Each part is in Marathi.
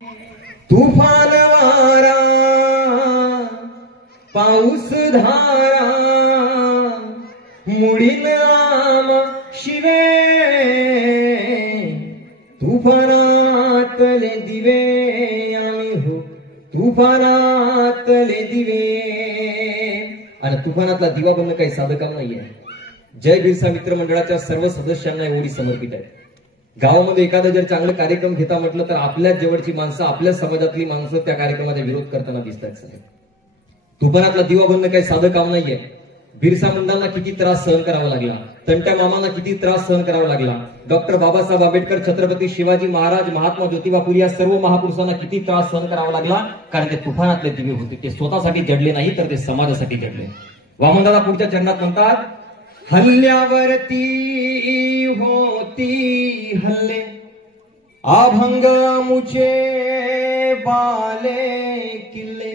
तुफान वारा पाऊस धारा मुडीन आमा शिवे तुफानातले दिवे आम्ही हो तुफानातले दिवे. आणि तुफानातला दिवा बनणं काही साधं काम नाहीये. जय बिरसा मित्र मंडळाच्या सर्व सदस्यांना एवढी समर्पित आहे. गावामध्ये एखादा जर चांगला कार्यक्रम घेता म्हटलं तर आपल्या जवळची माणसं आपल्या समाजातली माणसं त्या कार्यक्रमाचा विरोध करताना दिसतात. तुफानातला दिवा बनणं काही साधं काम नाहीये. बिरसा मुंडांना किती त्रास सहन करावा लागला, तंट्या मामांना किती त्रास सहन करावा लागला, डॉक्टर बाबासाहेब आंबेडकर, छत्रपती शिवाजी महाराज, महात्मा ज्योतिबा फुले या सर्व महापुरुषांना किती त्रास सहन करावा लागला, कारण ते तुफानातले दिवे होते. ते स्वतःसाठी जडले नाही तर ते समाजासाठी जडले. वामनदादा पुढच्या चरणात म्हणतात, हल्ल्यावरती होती हल्ले अभंग मुचे बाले किल्ले.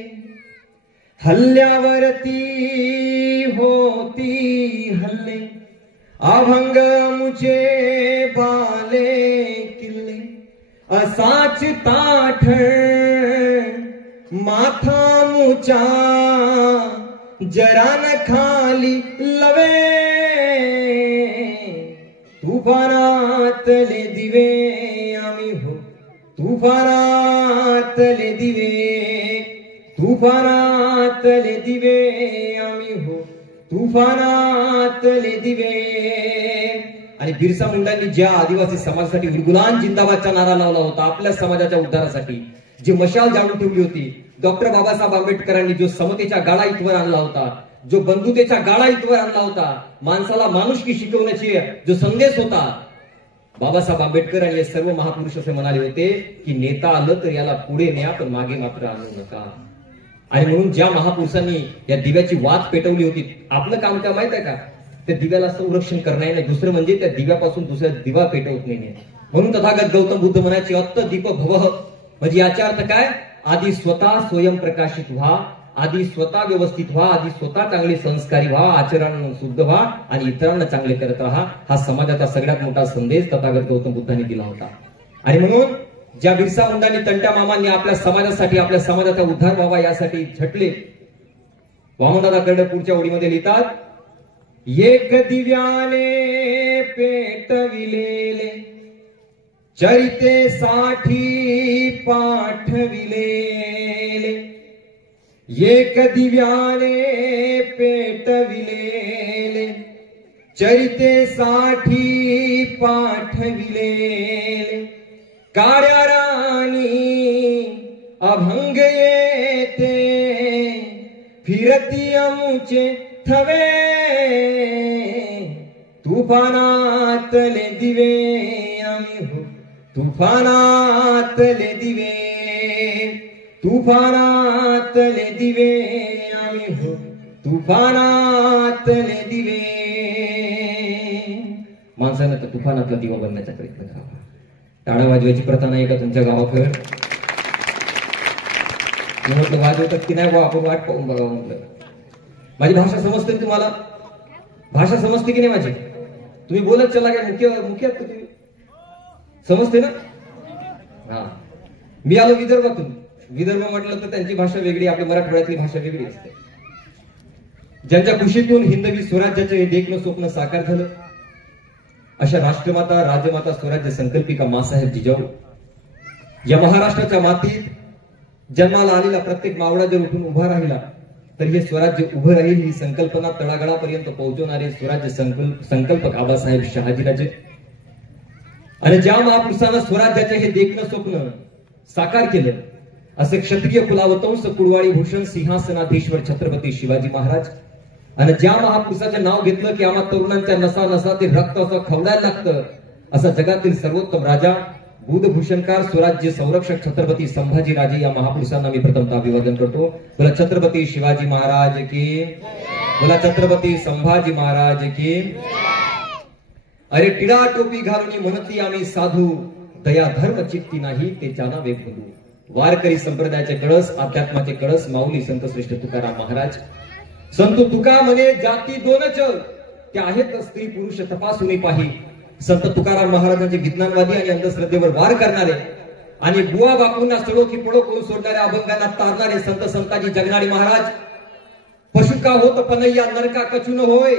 हल्ल्यावरती होती हल्ले अभंग मुचे बाले किल्ले. असाच ताठ माथा मुचा जरान खाली लवे तुफानातले दिवे आम्ही हो तुफानातले दिवे तुफानातले दिवे आम्ही हो तुफानातले दिवे. आणि बिरसा मुंडांनी ज्या आदिवासी समाजासाठी उलगुलान जिंदाबादचा नारा लावला होता, आपल्या समाजाच्या उद्धारासाठी जी मशाल जाळून ठेवली होती, डॉक्टर बाबासाहेब आंबेडकरांनी जो समतेच्या गाडा इथवर आणला होता, जो बंधुतेच्या गाडा इथवर आणला होता, माणसाला माणुसकी शिकवण्याची जो संदेश होता, बाबासाहेब आंबेडकर आणि सर्व महापुरुष असे म्हणाले होते की नेता आलं तर याला पुढे न्या पण मागे मात्र आणू नका. आणि म्हणून ज्या महापुरुषांनी या दिव्याची वात पेटवली होती, आपलं काम काय माहित आहे का, त्या दिव्याला संरक्षण करणे नाही, दुसरं म्हणजे त्या दिव्यापासून दुसऱ्या दिवा पेटवत नाही. म्हणून तथागत गौतम बुद्ध म्हणायचे अत्त दीप भव, म्हणजे याचा अर्थ काय, आधी स्वतः स्वयंप्रकाशित व्हा, आधी स्वतः व्यवस्थित व्हा, आधी स्वतः चांगले संस्कारी व्हा, आचरण शुद्ध व्हा आणि इतरांना चांगले करत राहा. हा समाजाचा सगळ्यात मोठा संदेश तथागत गौतम बुद्धांनी दिला होता. आणि म्हणून ज्या बिरसा मुंडांनी, तंट्या मामांनी आपल्या समाजासाठी, आपल्या समाजाचा उद्धार व्हावा यासाठी झटले. वामनदादा कर्ड पुढच्या ओळीमध्ये लिहितात, एक दिव्याने पेटविलेले चरितेसाठी पाठविलेले. एक दिव्याने पेटविलेले चरितेसाठी पाठविलेले. काळ्या राणी अभंग येते फिरती आमचे थवे तुफानातले दिवे आम्ही हो तुफानातले दिवे तुफानातले दिवे आम्ही हो तुफानातले दिवे. माणसानं तर तुफानातला दिवा बनण्याचा प्रयत्न करावा. टाळा वाजवायची प्रथा नाही का तुमच्या गावाकडे? म्हटलं वाजवतात की नाही, आपण वाट पाहून बघावं म्हटलं. माझी भाषा समजते तुम्हाला? भाषा समजते की नाही माझी? तुम्ही बोलत चला काय, मुख्य तुम्ही समजते ना? हा, मी आलो विदर्भातून. विदर्भ म्हटलं तर त्यांची भाषा वेगळी, आपल्या मराठवाड्यातली भाषा वेगळी असते. ज्यांच्या कुशीतून हिंदवी स्वराज्याचे हे देखणं स्वप्न साकार झालं, अशा राष्ट्रमाता, राजमाता, स्वराज्य संकल्पिका मासाहेब जिजाऊ या महाराष्ट्राच्या मातीत जन्माला आलेला प्रत्येक मावळा जर उठून उभा राहिला तर हे स्वराज्य उभं राहील, ही संकल्पना तळागाळापर्यंत पोहोचवणारे स्वराज्य संकल्पक आबासाहेब शहाजीराजे. आणि ज्या महापुरुषांना स्वराज्याचे हे देखणं स्वप्न साकार केलं, असे क्षत्रिय कुलावतंस कुळवाडी भूषण सिंहासनाधीश्वर छत्रपती शिवाजी महाराज. आणि ज्या महापुरुषाचे नाव घेतलं की आम्हा तरुणांच्या नसा नसा ते रक्त असं खवडायला लागतं, असा जगातील सर्वोत्तम राजा, बुधभूषणकार, स्वराज्य संरक्षक छत्रपती संभाजी राजे या महापुरुषांना मी प्रथमतः अभिवादन करतो. बोला छत्रपती शिवाजी महाराज की, बोला छत्रपती संभाजी महाराज की. अरे टिळा टोपी घालून म्हणती आम्ही साधू, दया धर्म चित्ती नाही ते जाना वेगळू. वारकरी संप्रदायाचे कळस, अध्यात्माचे कळस, माऊली संत श्रेष्ठ तुकाराम महाराज. संत तुका म्हणे जाती दोनच, त्या आहेत स्त्री पुरुष तपासून पाही. संत तुकाराम महाराजांचे विज्ञानवादी आणि अंधश्रद्धेवर वार करणारे आणि बुवा बापूंना सडो की पडो करून सोडणाऱ्या अभंगांना तारणारे संत संताजी जगनाडी महाराज, पशु का होत पनैया नरका कचून होय,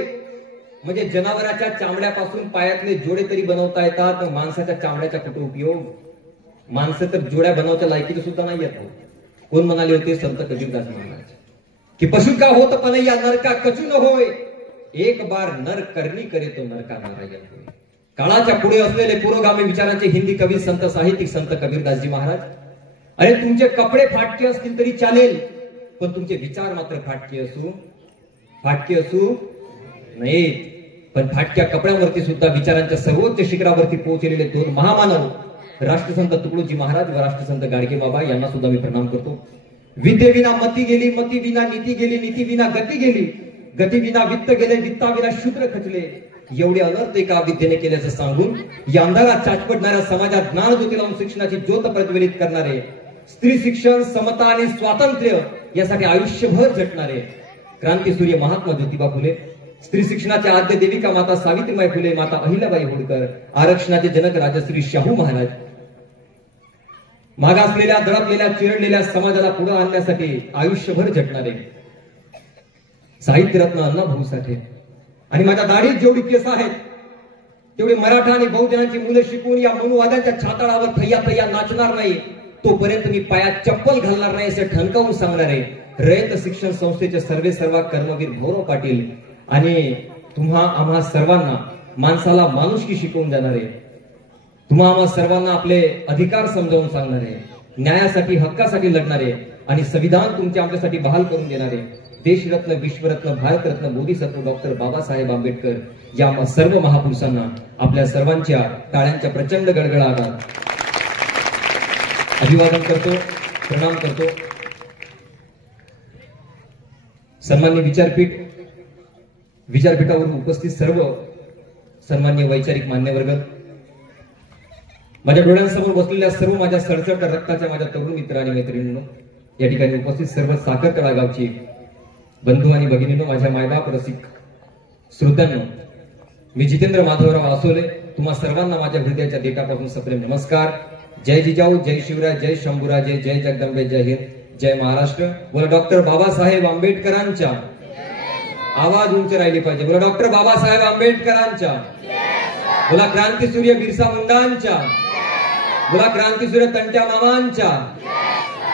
म्हणजे जनावराच्या चामड्यापासून पायातले जोडे तरी बनवता येतात, माणसाच्या चामड्याचा कुठे उपयोग? माणसं तर जोड्या बनवच्या लायकीचे सुद्धा नाही येत. कोण म्हणाले होते? संत कबीरदास महाराज, की पशु का होत पनैया नरका कचून होय, एक बार नर करनी करे तो नरका नारायण होय. काळाच्या पुढे असलेले पुरोगामी विचारांचे हिंदी कवी, संत साहित्यिक संत कबीरदासजी महाराज, अरे तुमचे कपडे फाटके असतील तरी चालेल, पण तुमचे विचार मात्र फाटके असू नाहीत. पण फाटक्या कपड्यांवरती सुद्धा विचारांच्या सर्वोच्च शिखरावरती पोहोचलेले दोन महामानव, राष्ट्रसंत तुकडोजी महाराज व राष्ट्रसंत गाडगे बाबा यांना सुद्धा मी प्रणाम करतो. विद्येविना मती गेली, मती विना नीती गेली, नीती विना गती गेली, गती विना वित्त गेले, वित्ता विना शूद्र खचले. एवढे अनर्थ एका विद्येने केल्याचं सांगून या अंधारात चाचपडणाऱ्या समाजात ज्ञान ज्योती लावून शिक्षणाची ज्योत प्रज्वलित करणारे, स्त्री शिक्षण, समता आणि स्वातंत्र्य यासाठी आयुष्यभर झटणारे क्रांतीसूर्य महात्मा ज्योतिबा फुले, स्त्री शिक्षणाच्या आद्य देविका माता सावित्रीबाई फुले, माता अहिल्याबाई होळकर, आरक्षणाचे जनक राजश्री शाहू महाराज, मागासलेल्या, दडपलेल्या, चिरडलेल्या समाजाला पुढे आणण्यासाठी आयुष्यभर झटणारे साहित्यरत्न अण्णाभाऊ साठे. आणि माझ्या दाढीत जेवढी केस आहेत तेवढे मराठा आणि बहुजनांची मुलं शिकून या मनुवाद्यांच्या छाताळावर थैया थैया नाचणार नाही, तोपर्यंत मी पायात चप्पल घालणार नाही असे ठणकावून सांगणारे रयत शिक्षण संस्थेचे सर्वे सर्वा कर्मवीर गौरव पाटील आणि तुम्हा आम्हा सर्वांना माणसाला माणुसकी शिकवून देणारे, तुम्हा आम्हा सर्वांना आपले अधिकार समजावून सांगणारे, न्यायासाठी हक्कासाठी लढणारे आणि संविधान तुमच्या आमच्यासाठी बहाल करून देणारे देशरत्न, विश्वरत्न, भारतरत्न, बोधिसत्व डॉक्टर बाबासाहेब आंबेडकर या सर्व महापुरुषांना आपल्या सर्वांच्या टाळ्यांच्या प्रचंड गडगडाटात अभिवादन करतो, प्रणाम करतो. सन्माननीय विचारपीठावर उपस्थित सर्व सन्माननीय वैचारिक मान्यवर्ग, माझ्या डोळ्यांसमोर बसलेल्या सर्व माझ्या सडसड रक्ताच्या माझ्या तरुण मित्र आणि मैत्रिणींनो, या ठिकाणी उपस्थित सर्व साखरतळा गावची बंधू आणि भगिनींनो, माझ्या मायबाप रसिक श्रोत्यांनो, मी जितेंद्र माधवराव आसोले तुम्हा सर्वांना माझ्या हृदयाच्या देठापासून सप्रेम नमस्कार. जय जिजाऊ, जय शिवराय, जय शंभूराजे, जय जगदंबे, जय हिंद, जय महाराष्ट्र. बोला डॉक्टर बाबासाहेब आंबेडकरांच्या, आवाज उंच राहिली पाहिजे. बोला डॉक्टर बाबासाहेब आंबेडकरांच्या, बोला क्रांतीसूर्य बिरसा मुंडांच्या, बोला क्रांतीसूर्य तंट्या मामांच्या,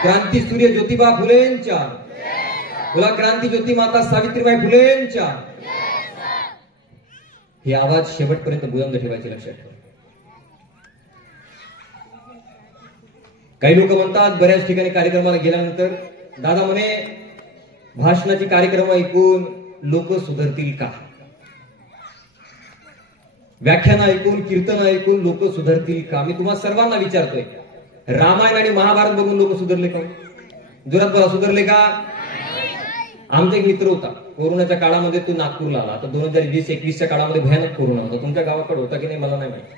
क्रांतीसूर्य ज्योतिबा फुलेंच्या, बोला क्रांती ज्योती माता सावित्रीबाई फुलेंच्या. हे आवाज शेवटपर्यंत बुलंद ठेवायचे, लक्षात ठेवा. काही लोक म्हणतात बऱ्याच ठिकाणी कार्यक्रमाला गेल्यानंतर, दादा म्हणे भाषणाची कार्यक्रम ऐकून लोक सुधरतील का? व्याख्यान ऐकून, कीर्तन ऐकून लोक सुधरतील का? मी तुम्हा सर्वांना विचारतोय, रामायण आणि महाभारत बघून लोक सुधरले का? जोरात बोला, सुधरले का? आमचा एक मित्र होता, कोरोनाच्या काळामध्ये तो नागपूरला आला. आता 2020-21च्या काळामध्ये भयानक कोरोना होता. तुमच्या गावाकडे होता की नाही मला नाही माहिती,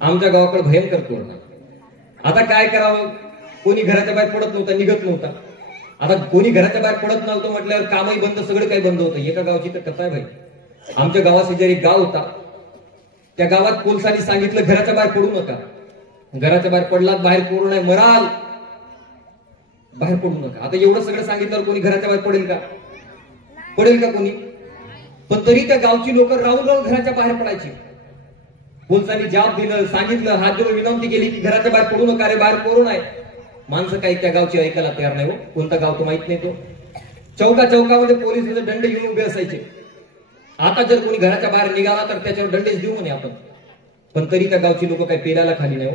आमच्या गावाकडे भयंकर कोरोना. आता काय करावं, कोणी घराच्या बाहेर पडत नव्हता, निघत नव्हता. आता कोणी घराच्या बाहेर पडत नव्हतं म्हटल्यावर कामही बंद, सगळं काही बंद होतं. एका गावची तर कथा आहे भाई. आमच्या गावाशेजारी एक गाव होता, त्या गावात पोलिसांनी सांगितलं घराच्या बाहेर पडू नका. घराच्या बाहेर पडलात, बाहेर कोरोना आहे, मराल, बाहेर पडू नका. आता एवढं सगळं सांगितलं, कोणी घराच्या बाहेर पडेल का? पडेल का कोणी? पण तरी त्या गावची लोक राहून राहून घराच्या बाहेर पडायची. पोलिसांनी जाब दिलं, सांगितलं, हात जोडून विनंती केली की घराच्या बाहेर पडू नका रे, बाहेर कोरोना आहे. माणसं काही त्या गावची ऐकायला तयार नाही. हो, कोणता गाव तो माहित नाही. तो चौकामध्ये पोलिसांचे दंड येऊन उभे असायचे. आता जर कोणी घराच्या बाहेर निघाला तर त्याच्यावर दंडेच देऊ म्हणे आपण. पण तरी त्या गावची लोक काही पेलायला खाली नाही. हो,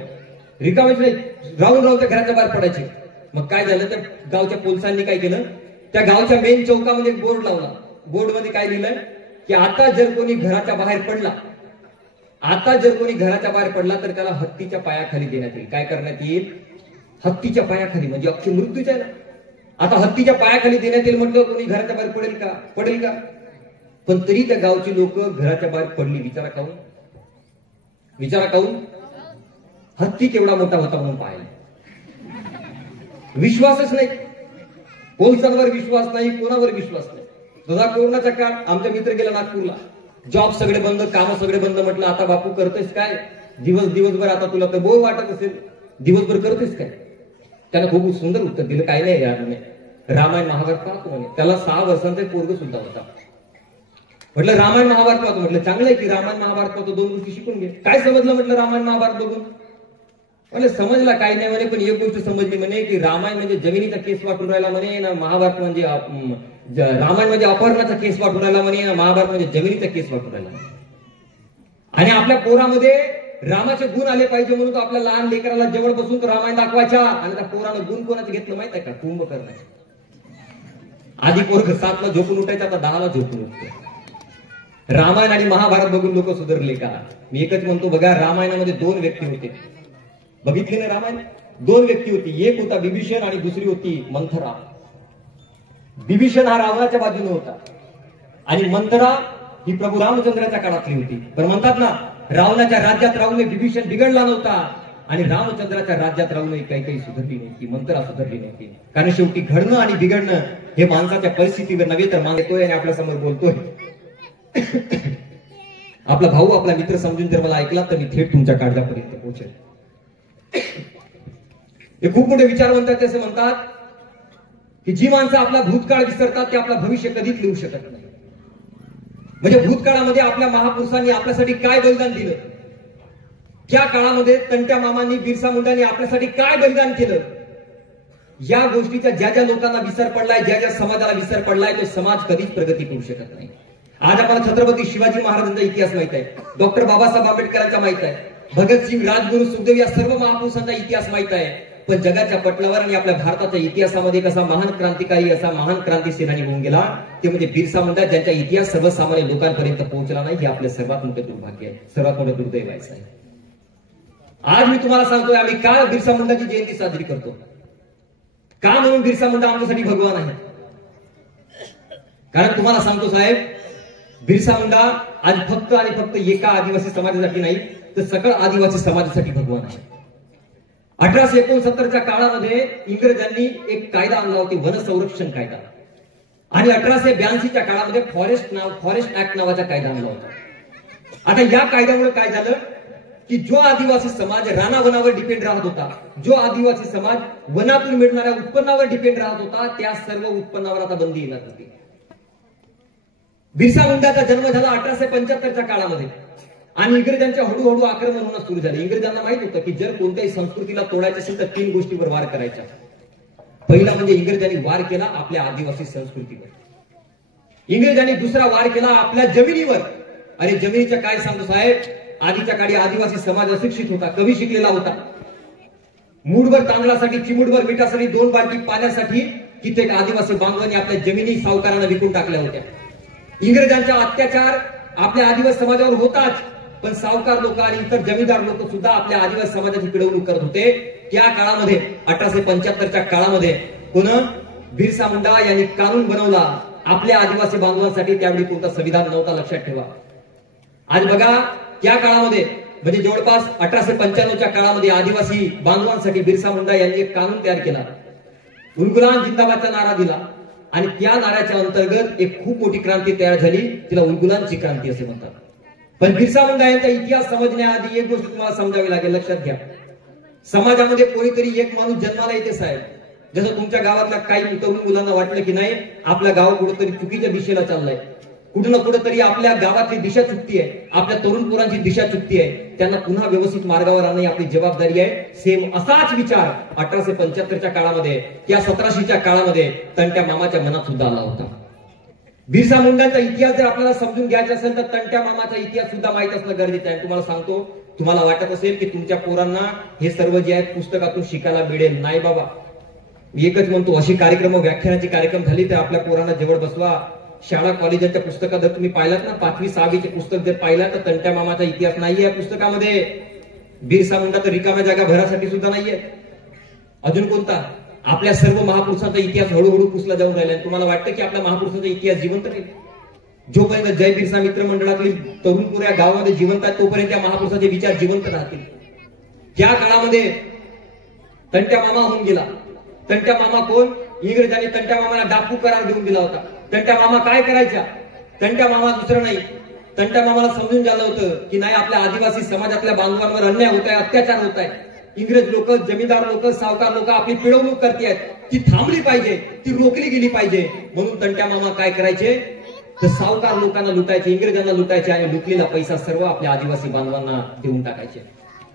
रिकामेच नाही, राहून राहून त्या घराच्या बाहेर पडायचे. मग काय झालं, तर गावच्या पोलिसांनी काय केलं, त्या गावच्या मेन चौकामध्ये एक बोर्ड लावला. बोर्डमध्ये काय लिहिलंय की आता जर कोणी घराच्या बाहेर पडला, आता जर कोणी घराच्या बाहेर पडला तर त्याला हत्तीच्या पायाखाली देण्यात येईल. काय करण्यात येईल? हत्तीच्या पायाखाली, म्हणजे अक्षय मृत्यूच्या ना. आता हत्तीच्या पायाखाली देण्यात येईल म्हटलं, कोणी घराच्या बाहेर पडेल का? पडेल का? पण तरी त्या गावची लोक घराच्या बाहेर पडली. विचारा काऊन? विचारा काऊन? हत्ती केवढा मोठा होता म्हणून पाहिला. विश्वासच नाही, पोलिसांवर विश्वास नाही, कोणावर विश्वास नाही. तुझा कोरोनाचा काळ, आमचा मित्र गेला नागपूरला, जॉब सगळे बंद, काम सगळे बंद. म्हटलं आता बापू करतेस काय? दिवसभर आता तुला तर बोर वाटत असेल, दिवसभर करतेस काय? त्यानं खूप सुंदर उत्तर दिलं, काय नाही यार म्हणे, रामायण महाभारत पाहतो म्हणे. त्याला 6 वर्षांचा एक पोरग सुद्धा होता. म्हटलं रामायण महाभारत पाहतो. म्हटलं चांगलं आहे की रामायण महाभारत पाहतो, 2 गोष्टी शिकून घे. काय समजलं म्हटलं रामायण महाभारत बघून? म्हटलं समजला काही नाही म्हणे, पण एक गोष्ट समजली म्हणे की रामायण म्हणजे जमिनीचा केस वाटून राहिला म्हणे ना, महाभारत म्हणजे रामायण म्हणजे अपहरणाचा केस वाटून राहिला म्हणे ना, महाभारत म्हणजे जमिनीचा केस वाटून राहिला. आणि आपल्या पोरामध्ये रामाचे गुण आले पाहिजे म्हणून तो आपल्या लहान लेकराला जवळ बसून तो रामायण दाखवायचा. आणि त्या पोरानं गुण कोणाचं घेतलं माहित आहे का? कुंभकर्णाचे. आधी पोरग 7ला झोपून उठायचं, आता 10ला झोपून उठतो. रामायण आणि महाभारत बघून लोक सुधारले का? मी एकच म्हणतो बघा, रामायणामध्ये 2 व्यक्ती होते. बघितले ना रामायण? 2 व्यक्ती होती. एक होता विभीषण आणि दुसरी होती मंथरा. विभीषण हा रावणाच्या बाजूने होता आणि मंथरा ही प्रभू रामचंद्राच्या काळातली होती. पण म्हणतात ना, रावणाच्या राज्यात राहून विभीषण बिघडला नव्हता आणि रामचंद्राच्या राज्यात राहून काही सुधारली नव्हती, मंथरा सुधारली नव्हती. कारण शेवटी घडणं आणि बिघडणं हे माणसाच्या परिस्थितीवर नव्हे तर मागतोय आणि आपल्या समोर बोलतोय. आपला भाऊ, आपला मित्र समजून जर मला ऐकला तर मी थेट तुमच्या काळजापर्यंत पोहोचेल. हे खूप मोठे विचारवंत आहेत. असे म्हणतात की जी माणसं आपला भूतकाळ विसरतात ते आपला भविष्य कधीच लिहू शकत नाही. म्हणजे भूतकाळामध्ये आपल्या महापुरुषांनी आपल्यासाठी काय बलिदान दिलं, त्या काळामध्ये तंट्या मामांनी, बिरसा मुंडांनी आपल्यासाठी काय बलिदान केलं, या गोष्टीचा ज्या ज्या लोकांना विसर पडलाय, ज्या ज्या समाजाला विसर पडलाय, तो समाज कधीच प्रगती करू शकत नाही. आज आपल्याला छत्रपती शिवाजी महाराजांचा इतिहास माहित आहे, डॉक्टर बाबासाहेब आंबेडकरांचा माहित आहे, भगतसिंग, राजगुरू, सुखदेव या सर्व महापुरुषांचा इतिहास माहित आहे. पण जगाच्या पटलावर आणि आपल्या भारताच्या इतिहासामध्ये कसा महान क्रांतिकारी, असा महान क्रांती सेनानी होऊन गेला ते म्हणजे बिरसा मुंडा, ज्यांचा इतिहास सर्वसामान्य लोकांपर्यंत पोहोचला नाही. हे आपले सर्वात मोठे दुर्भाग्य आहे, सर्वात मोठे दुर्दैव आहे. आज मी तुम्हाला सांगतोय, आम्ही का बिरसा मुंडाची जयंती साजरी करतो? का म्हणून बिरसा मुंडा आमच्यासाठी भगवान आहे? कारण तुम्हाला सांगतो साहेब, बिरसा मुंडा आज फक्त आणि फक्त एका आदिवासी समाजासाठी नाही तर सकळ आदिवासी समाजासाठी भगवान आहे. 1869च्या काळामध्ये इंग्रजांनी एक कायदा आणला होता, वन संरक्षण कायदा. आणि 1882च्या काळामध्ये फॉरेस्ट ऍक्ट नावाचा कायदा आणला होता. आता या कायद्यामुळे काय झालं की जो आदिवासी समाज रानावनावर डिपेंड राहत होता, जो आदिवासी समाज वनातून मिळणाऱ्या उत्पन्नावर डिपेंड राहत होता, त्या सर्व उत्पन्नावर आता बंदी येणार होती. बिरसा मुंडाचा जन्म झाला 1875च्या काळामध्ये आणि इंग्रजांच्या हळूहळू आक्रमण होणं सुरू झाले. इंग्रजांना माहित होतं की जर कोणत्याही संस्कृतीला तोडायचं असेल तर 3 गोष्टीवर वार करायचा. पहिला म्हणजे इंग्रजांनी वार केला आपल्या आदिवासी संस्कृतीवर. इंग्रजांनी दुसरा वार केला आपल्या जमिनीवर. अरे जमिनीचं काय सांगतो साहेब, आधीच्या काळी आदिवासी समाज अशिक्षित होता, कमी शिकलेला होता. मूठभर तांदळासाठी, चिमूटभर मिठासाठी, 2 बालटी पाण्यासाठी कित्येक आदिवासी बांधवांनी आपल्या जमिनी सावकारांना विकून टाकल्या होत्या. इंग्रजांचा अत्याचार आपल्या आदिवासी समाजावर होताच, पण सावकार लोक आणि इतर जमीनदार लोक सुद्धा आपल्या आदिवासी समाजाची पिळवणूक करत होते. त्या काळामध्ये 1875च्या काळामध्ये कोण? बिरसा मुंडा यांनी कानून बनवला आपल्या आदिवासी बांधवांसाठी. त्यावेळी कोणता संविधान नव्हता, लक्षात ठेवा. आज बघा, त्या काळामध्ये म्हणजे जवळपास 1895च्या काळामध्ये आदिवासी बांधवांसाठी बिरसा मुंडा यांनी एक कानून तयार केला. उलगुलान जिंदाबादचा नारा दिला आणि त्या नाऱ्याच्या अंतर्गत एक खूप मोठी क्रांती तयार झाली, तिला उलगुलानची क्रांती असे म्हणतात. पण बिरसा मुंडा यांचा इतिहास समजण्याआधी एक गोष्ट तुम्हाला समजावी लागेल, लक्षात घ्या. समाजामध्ये कोणीतरी एक माणूस जन्माला येते साहेब. जसं तुमच्या गावातल्या काही तरुण मुलांना वाटलं की नाही आपल्या गाव कुठेतरी चुकीच्या दिशेला चाललंय, कुठं ना कुठेतरी आपल्या गावातली दिशा चुकती आहे, आपल्या तरुण पोरांची दिशा चुकती आहे, त्यांना पुन्हा व्यवस्थित मार्गावर आणणे आपली जबाबदारी आहे. सेम असाच विचार 1875च्या काळामध्ये, त्या 1700च्या काळामध्ये तंट्या मामाच्या मनात सुद्धा आला होता. बिरसा मुंडांचा इतिहास जर आपल्याला समजून घ्यायचा असेल तर तंट्या मामाचा इतिहास सुद्धा माहित असणं गरजेचं आहे. तुम्हाला सांगतो, तुम्हाला वाटत असेल की तुमच्या पोरांना हे सर्व जे आहेत पुस्तकातून शिकायला मिळेल, नाही बाबा. मी एकच म्हणतो, अशी कार्यक्रम, व्याख्यानाचे कार्यक्रम झाली तर आपल्या पोरांना जवळ बसवा. शाळा कॉलेजांच्या पुस्तकात जर तुम्ही पाहिलात ना, 5वी 6वीचे पुस्तक जर पाहिलं तर तंट्या मामाचा इतिहास नाहीये पुस्तकामध्ये. बिरसा मुंडा तर रिकाम्या जागा भरासाठी सुद्धा नाहीये. अजून कोणता? आपल्या सर्व महापुरुषांचा इतिहास हळूहळू पुसला जाऊन राहिला. तुम्हाला वाटतं की आपल्या महापुरुषांचा इतिहास जिवंत राहील? जोपर्यंत जय बिरसा मित्र मंडळातली तरुण पोरं या गावामध्ये जिवंत आहेत तोपर्यंत त्या महापुरुषाचे विचार जिवंत राहतील. त्या काळामध्ये तंट्या मामा होऊन गेला. तंट्या मामा कोण? इंग्रजांनी तंट्या मामाला डाकू करार देऊन दिला होता. तंट्या मामा काय करायच्या? तंट्या मामा दुसरं नाही, तंट्या मामाला समजून झालं होतं की नाही आपल्या आदिवासी समाजातल्या बांधवांवर अन्याय होत आहे, अत्याचार होत आहे. इंग्रज लोक, जमीनदार लोक, सावकार लोक आपली पिळवणूक करतायत, ती थांबली पाहिजे, ती रोखली गेली पाहिजे. म्हणून तंट्या मामा काय करायचे, तर सावकार लोकांना लुटायचे, इंग्रजांना लुटायचे आणि लुटलेला पैसा सर्व आपल्या आदिवासी बांधवांना देऊन टाकायचे.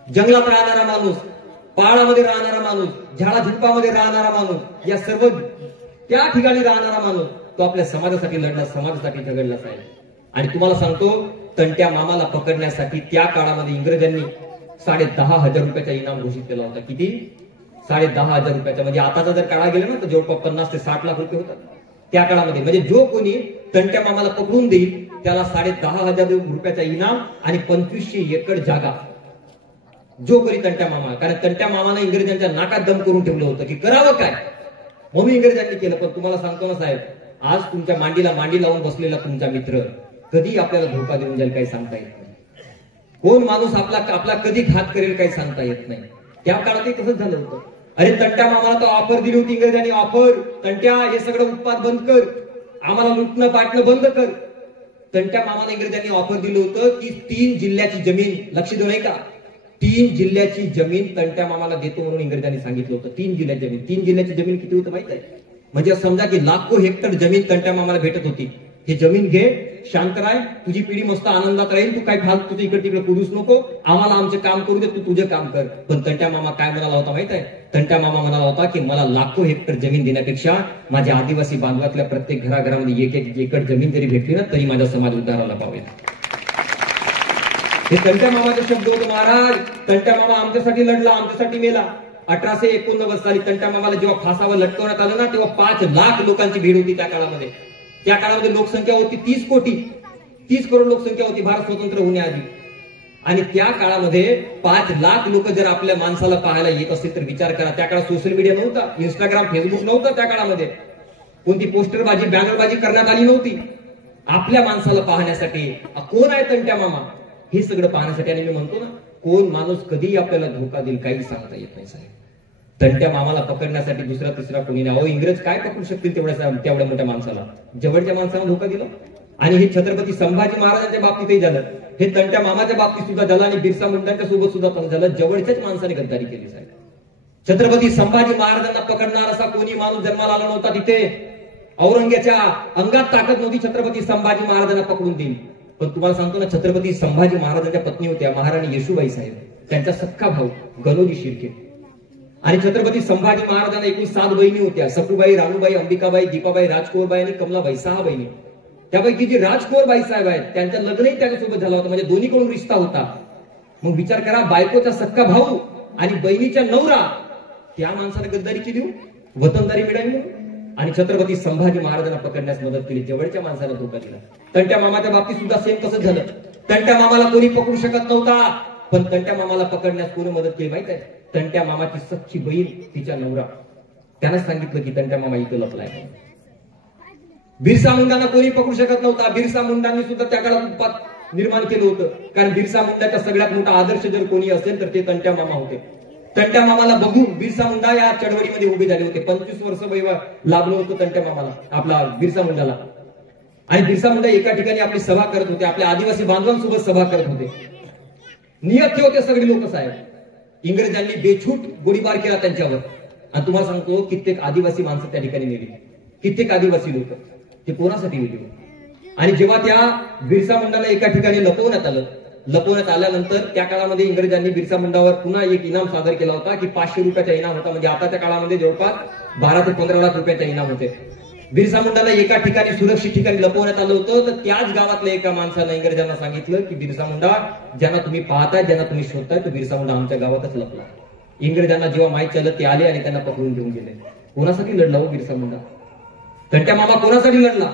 जंगलात राहणारा माणूस, पहाडामध्ये राहणारा माणूस, झाडा झुडपामध्ये राहणारा माणूस, या सर्व त्या ठिकाणी राहणारा माणूस तो आपल्या समाजासाठी लढला, समाजासाठी झगडला साहेब. आणि तुम्हाला सांगतो, तंट्या मामाला पकडण्यासाठी त्या काळामध्ये इंग्रजांनी 10,500 रुपयाचा इनाम घोषित केला होता. किती? 10,500 रुपयाचा. म्हणजे आताचा जर काळा गेला ना तर जवळपास 50 ते 60 लाख रुपये होतात त्या काळामध्ये. म्हणजे जो कोणी तंट्या मामाला पकडून देईल त्याला 10,500 रुपयाचा इनाम आणि 2500 एकर जागा. जो कोणी तंट्या मामा, कारण तंट्या मामाने इंग्रजांच्या नाकात दम करून ठेवलं होतं की करावं काय, म्हणून इंग्रजांनी केलं. पण तुम्हाला सांगतो ना साहेब, आज तुमच्या मांडीला मांडी लावून बसलेला तुमचा मित्र कधी आपल्याला धोका देऊन जाईल काही सांगता येत नाही. कोण माणूस आपला कधी घात करेल काही सांगता येत नाही. त्या काळात तसंच झालं होतं. अरे तंट्या मामाला तर ऑफर दिली होती इंग्रजांनी, ऑफर, तंट्या हे सगळं उत्पाद बंद कर, आम्हाला लुटणं पाटणं बंद कर. तंट्या मामाला इंग्रजांनी ऑफर दिलं होतं की 3 जिल्ह्याची जमीन, लक्ष देऊ नाही का, 3 जिल्ह्याची जमीन तंट्या मामाला देतो म्हणून इंग्रजांनी सांगितलं होतं. 3 जिल्ह्याची जमीन. 3 जिल्ह्याची जमीन किती होतं माहित आहे? म्हणजे समजा की लाखो हेक्टर जमीन तंट्या मामाला भेटत होती. हे जमीन घे, शांत राह, तुझी पिढी मस्त आनंदात राहील, तू काय फालतू तुझं इकडे तिकडे पुरुष नको, आम्हाला आमचे काम करू दे, तू तुझे काम कर. पण तंट्या मामा काय म्हणाला होता माहित आहे? तंट्या मामा म्हणाला होता की मला लाखो हेक्टर जमीन देण्यापेक्षा माझ्या आदिवासी बांधवातल्या प्रत्येक घराघरामध्ये 1-1 एकर जमीन जरी भेटली ना तरी माझा समाज उद्धाराला पावेल. हे तंट्या मामाचे शब्द होते. महाराज, तंट्या मामा आमच्यासाठी लढला, आमच्यासाठी मेला. 1889 साली तंट्या मामाला जेव्हा फासावर लटकवण्यात आलं ना तेव्हा 5 लाख लोकांची भीड होती त्या काळामध्ये. त्या काळामध्ये लोकसंख्या होती 30 कोटी, 30 करोड लोकसंख्या होती भारत स्वतंत्र होण्याआधी. आणि त्या काळामध्ये 5 लाख लोक जर आपल्या माणसाला पाहायला येत असतील तर विचार करा. त्या काळात सोशल मीडिया नव्हता, इंस्टाग्राम, फेसबुक नव्हतं. त्या काळामध्ये कोणती पोस्टरबाजी, बॅनरबाजी करण्यात आली नव्हती. आपल्या माणसाला पाहण्यासाठी कोण आहे तंट्या मामा हे सगळं पाहण्यासाठी. आणि मी म्हणतो ना, कोण माणूस कधी आपल्याला धोका देईल काही सांगता येत नाही साहेब. तंट्या मामाला पकडण्यासाठी दुसरा तिसरा कोणी नाही. अहो, इंग्रज काय पकडू शकतील तेवढ्या मोठ्या माणसाला? जवळच्या माणसाला धोका दिला. आणि हे छत्रपती संभाजी महाराजांच्या बाबतीतही झालं, हे तंट्या मामाच्या बाबतीत सुद्धा झालं आणि बिरसा मुंडांच्या सोबत सुद्धा तसं झालं. जवळच्याच माणसाने गद्दारी केली साहेब. छत्रपती संभाजी महाराजांना पकडणार असा कोणी माणूस जन्माला आला नव्हता तिथे. औरंगजेबाच्या अंगात ताकद नव्हती छत्रपती संभाजी महाराजांना पकडून देईल. पण तुम्हाला सांगतो ना, छत्रपती संभाजी महाराजांच्या पत्नी होत्या महाराणी येशूबाई साहेब, त्यांचा सख्खा भाऊ गणोजी शिर्के. आणि छत्रपती संभाजी महाराजांना एकूण 7 बहिणी होत्या. सखूबाई, राणूबाई, अंबिकाबाई, दीपाबाई, राजकोरबाई आणि कमलाबाई, 6 बहिणी. त्यापैकी जी राजकोरबाई साहेब आहेत त्यांचं लग्नही त्याच्यासोबत झालं होतं. म्हणजे दोन्हीकडून रिश्ता होता. मग विचार करा, बायकोचा सख्खा भाऊ आणि बहिणीच्या नवरा, त्या माणसाने गद्दारी केली, वतनदारी मिळाली आणि छत्रपती संभाजी महाराजांना पकडण्यास मदत केली. जवळच्या माणसाला धोका दिला. तंट्या मामाच्या बाबतीत सुद्धा सेम तसंच झालं. तंट्या मामाला कोणी पकडू शकत नव्हता, पण तंट्या मामाला पकडण्यास कोणी मदत केली माहित आहे? तंट्या मामाची सख्खी बहीण, तिच्या नवरा, त्यानं सांगितलं की तंट्या मामा इथं लपलाय. बिरसा मुंडांना कोणी पकडू शकत नव्हता. बिरसा मुंडांनी सुद्धा त्या काळात उत्पात निर्माण केलं होतं. कारण बिरसा मुंडाचा सगळ्यात मोठा आदर्श जर कोणी असेल तर ते तंट्या मामा होते. तंट्या मामाला बघून बिरसा मुंडा या चळवळीमध्ये उभे झाले होते. 25 वर्ष वय लाभलं होतं तंट्या मामाला, आपला बिरसा मुंडाला. आणि बिरसा मुंडा एका ठिकाणी आपली सभा करत होते, आपल्या आदिवासी बांधवांसोबत सभा करत होते. नियत होते सगळे लोक साहेब. इंग्रजांनी बेछूट गोळीबार केला त्यांच्यावर. आणि तुम्हाला सांगतो, कित्येक आदिवासी माणसं त्या ठिकाणी नेली, कित्येक आदिवासी लोक. ते कोणासाठी गेले? आणि जेव्हा त्या बिरसा मुंडाला एका ठिकाणी लपवण्यात आलं, लपवण्यात आल्यानंतर त्या काळामध्ये इंग्रजांनी बिरसा मुंडावर पुन्हा एक इनाम सादर केला होता की 500 रुपयाचा इनाम होता. म्हणजे आताच्या काळामध्ये जवळपास 12 ते 15 लाख रुपयाचा इनाम होते. बिरसा मुंडाला एका ठिकाणी सुरक्षित ठिकाणी लपवण्यात आलं होतं. तर त्याच गावातल्या एका माणसानं इंग्रजांना सांगितलं की बिरसा मुंडा ज्यांना तुम्ही पाहताय, ज्यांना तुम्ही शोधताय, तो बिरसा मुंडा आमच्या गावातच लपला. इंग्रजांना जेव्हा माहित झालं ते आले आणि त्यांना पकडून घेऊन गेले. कोणासाठी लढला हो बिरसा मुंडा? तंट्या मामा कोणासाठी लढला?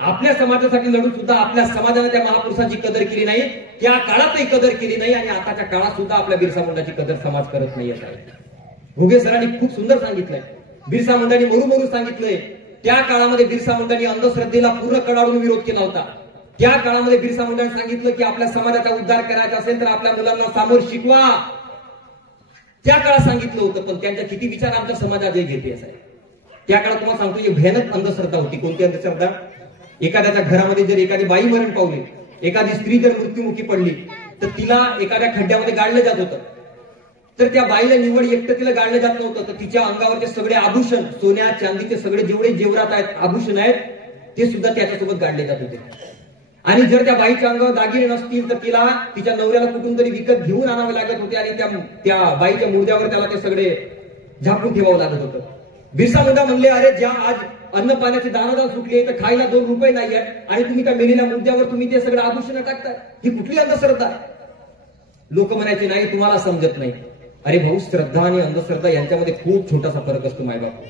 आपल्या समाजासाठी लढून सुद्धा आपल्या समाजाने त्या महापुरुषाची कदर केली नाही, त्या काळातही कदर केली नाही आणि आताच्या काळात सुद्धा आपल्या बिरसा मुंडाची कदर समाज करत नाही. घुगे सरांनी खूप सुंदर सांगितलंय. बिरसा मुंडांनी मरू सांगितलंय. त्या काळामध्ये बिरसा मुंडांनी अंधश्रद्धेला पूर्ण कडाडून विरोध केला होता. त्या काळामध्ये बिरसा मुंडांनी सांगितलं की आपल्या समाजाचा उद्धार करायचा असेल तर आपल्या मुलांना सामोर शिकवा. त्या काळात सांगितलं होतं. पण त्यांच्या किती विचार आमच्या समाजात घेते असाय. त्या काळात तुम्हाला सांगतो, ही भयानक अंधश्रद्धा होती. कोणती अंधश्रद्धा? एखाद्याच्या घरामध्ये जर एखादी बाई मरण पावली, एखादी स्त्री जर मृत्युमुखी पडली तर तिला एखाद्या खड्ड्यामध्ये गाडलं जात होतं. तर त्या बाईला निवड एकटं तिला गाडलं जात नव्हतं, तर तिच्या अंगावरचे सगळे आभूषण, सोन्या चांदीचे सगळे जेवढे जेवरात आहेत, आभूषण आहेत, ते सुद्धा त्याच्यासोबत गाडले जात होते. आणि जर त्या बाईच्या अंगावर दागिने नसतील तर तिला तिच्या नवऱ्याला कुठून तरी विकत घेऊन आणावे लागत होते आणि त्या बाईच्या मुर्द्यावर त्याला ते सगळे झाकून ठेवावं लागत होतं. बिरसा मुंडा म्हणले, अरे ज्या आज अन्न पाण्याची दानादार सुटली तर खायला 2 रुपये नाही आहेत आणि तुम्ही त्या मेलेल्या मुर्द्यावर तुम्ही ते सगळे आभूषण टाकताय, ही कुठली अंधश्रद्धा आहे? लोक म्हणायचे नाही तुम्हाला समजत नाही. अरे भाऊ, श्रद्धा आणि अंधश्रद्धा यांच्यामध्ये खूप छोटासा फरक असतो मायबाप.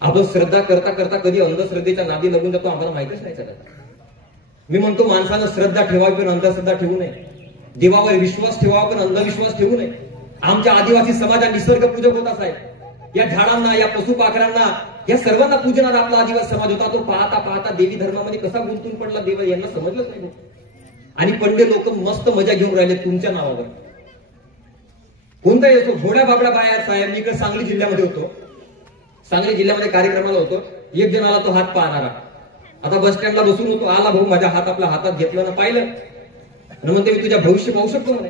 आपण श्रद्धा करता करता कधी अंधश्रद्धेच्या नादी लागून जातो आम्हाला माहितीच नाही चालत. मी म्हणतो माणसानं श्रद्धा ठेवावी पण अंधश्रद्धा ठेवू नये. देवावर विश्वास ठेवावा पण अंधविश्वास ठेवू नये. आमच्या आदिवासी समाजात निसर्ग पूजक होता साहेब. या झाडांना, या पशुपाखरांना, या सर्वांना पूजणारा आपला आदिवासी समाज होता. तो पाहता पाहता देवी धर्मामध्ये कसा गुंतून पडला देव यांना समजलंच नाही. आणि पंडे लोक मस्त मजा घेऊन राहिले तुमच्या नावावर. कोणताही असो, घोड्या बाबड्या बाया साहेब. मी इकडे सांगली जिल्ह्यामध्ये होतो. सांगली जिल्ह्यामध्ये कार्यक्रमाला होतो. एक जण आला, तो हात पाहणारा. आता बस स्टँडला बसून होतो. आला भाऊ, माझ्या हात आपल्या हातात घेतलं ना, पाहिलं म्हणते मी तुझ्या भविष्य पाहू शकतो म्हणे.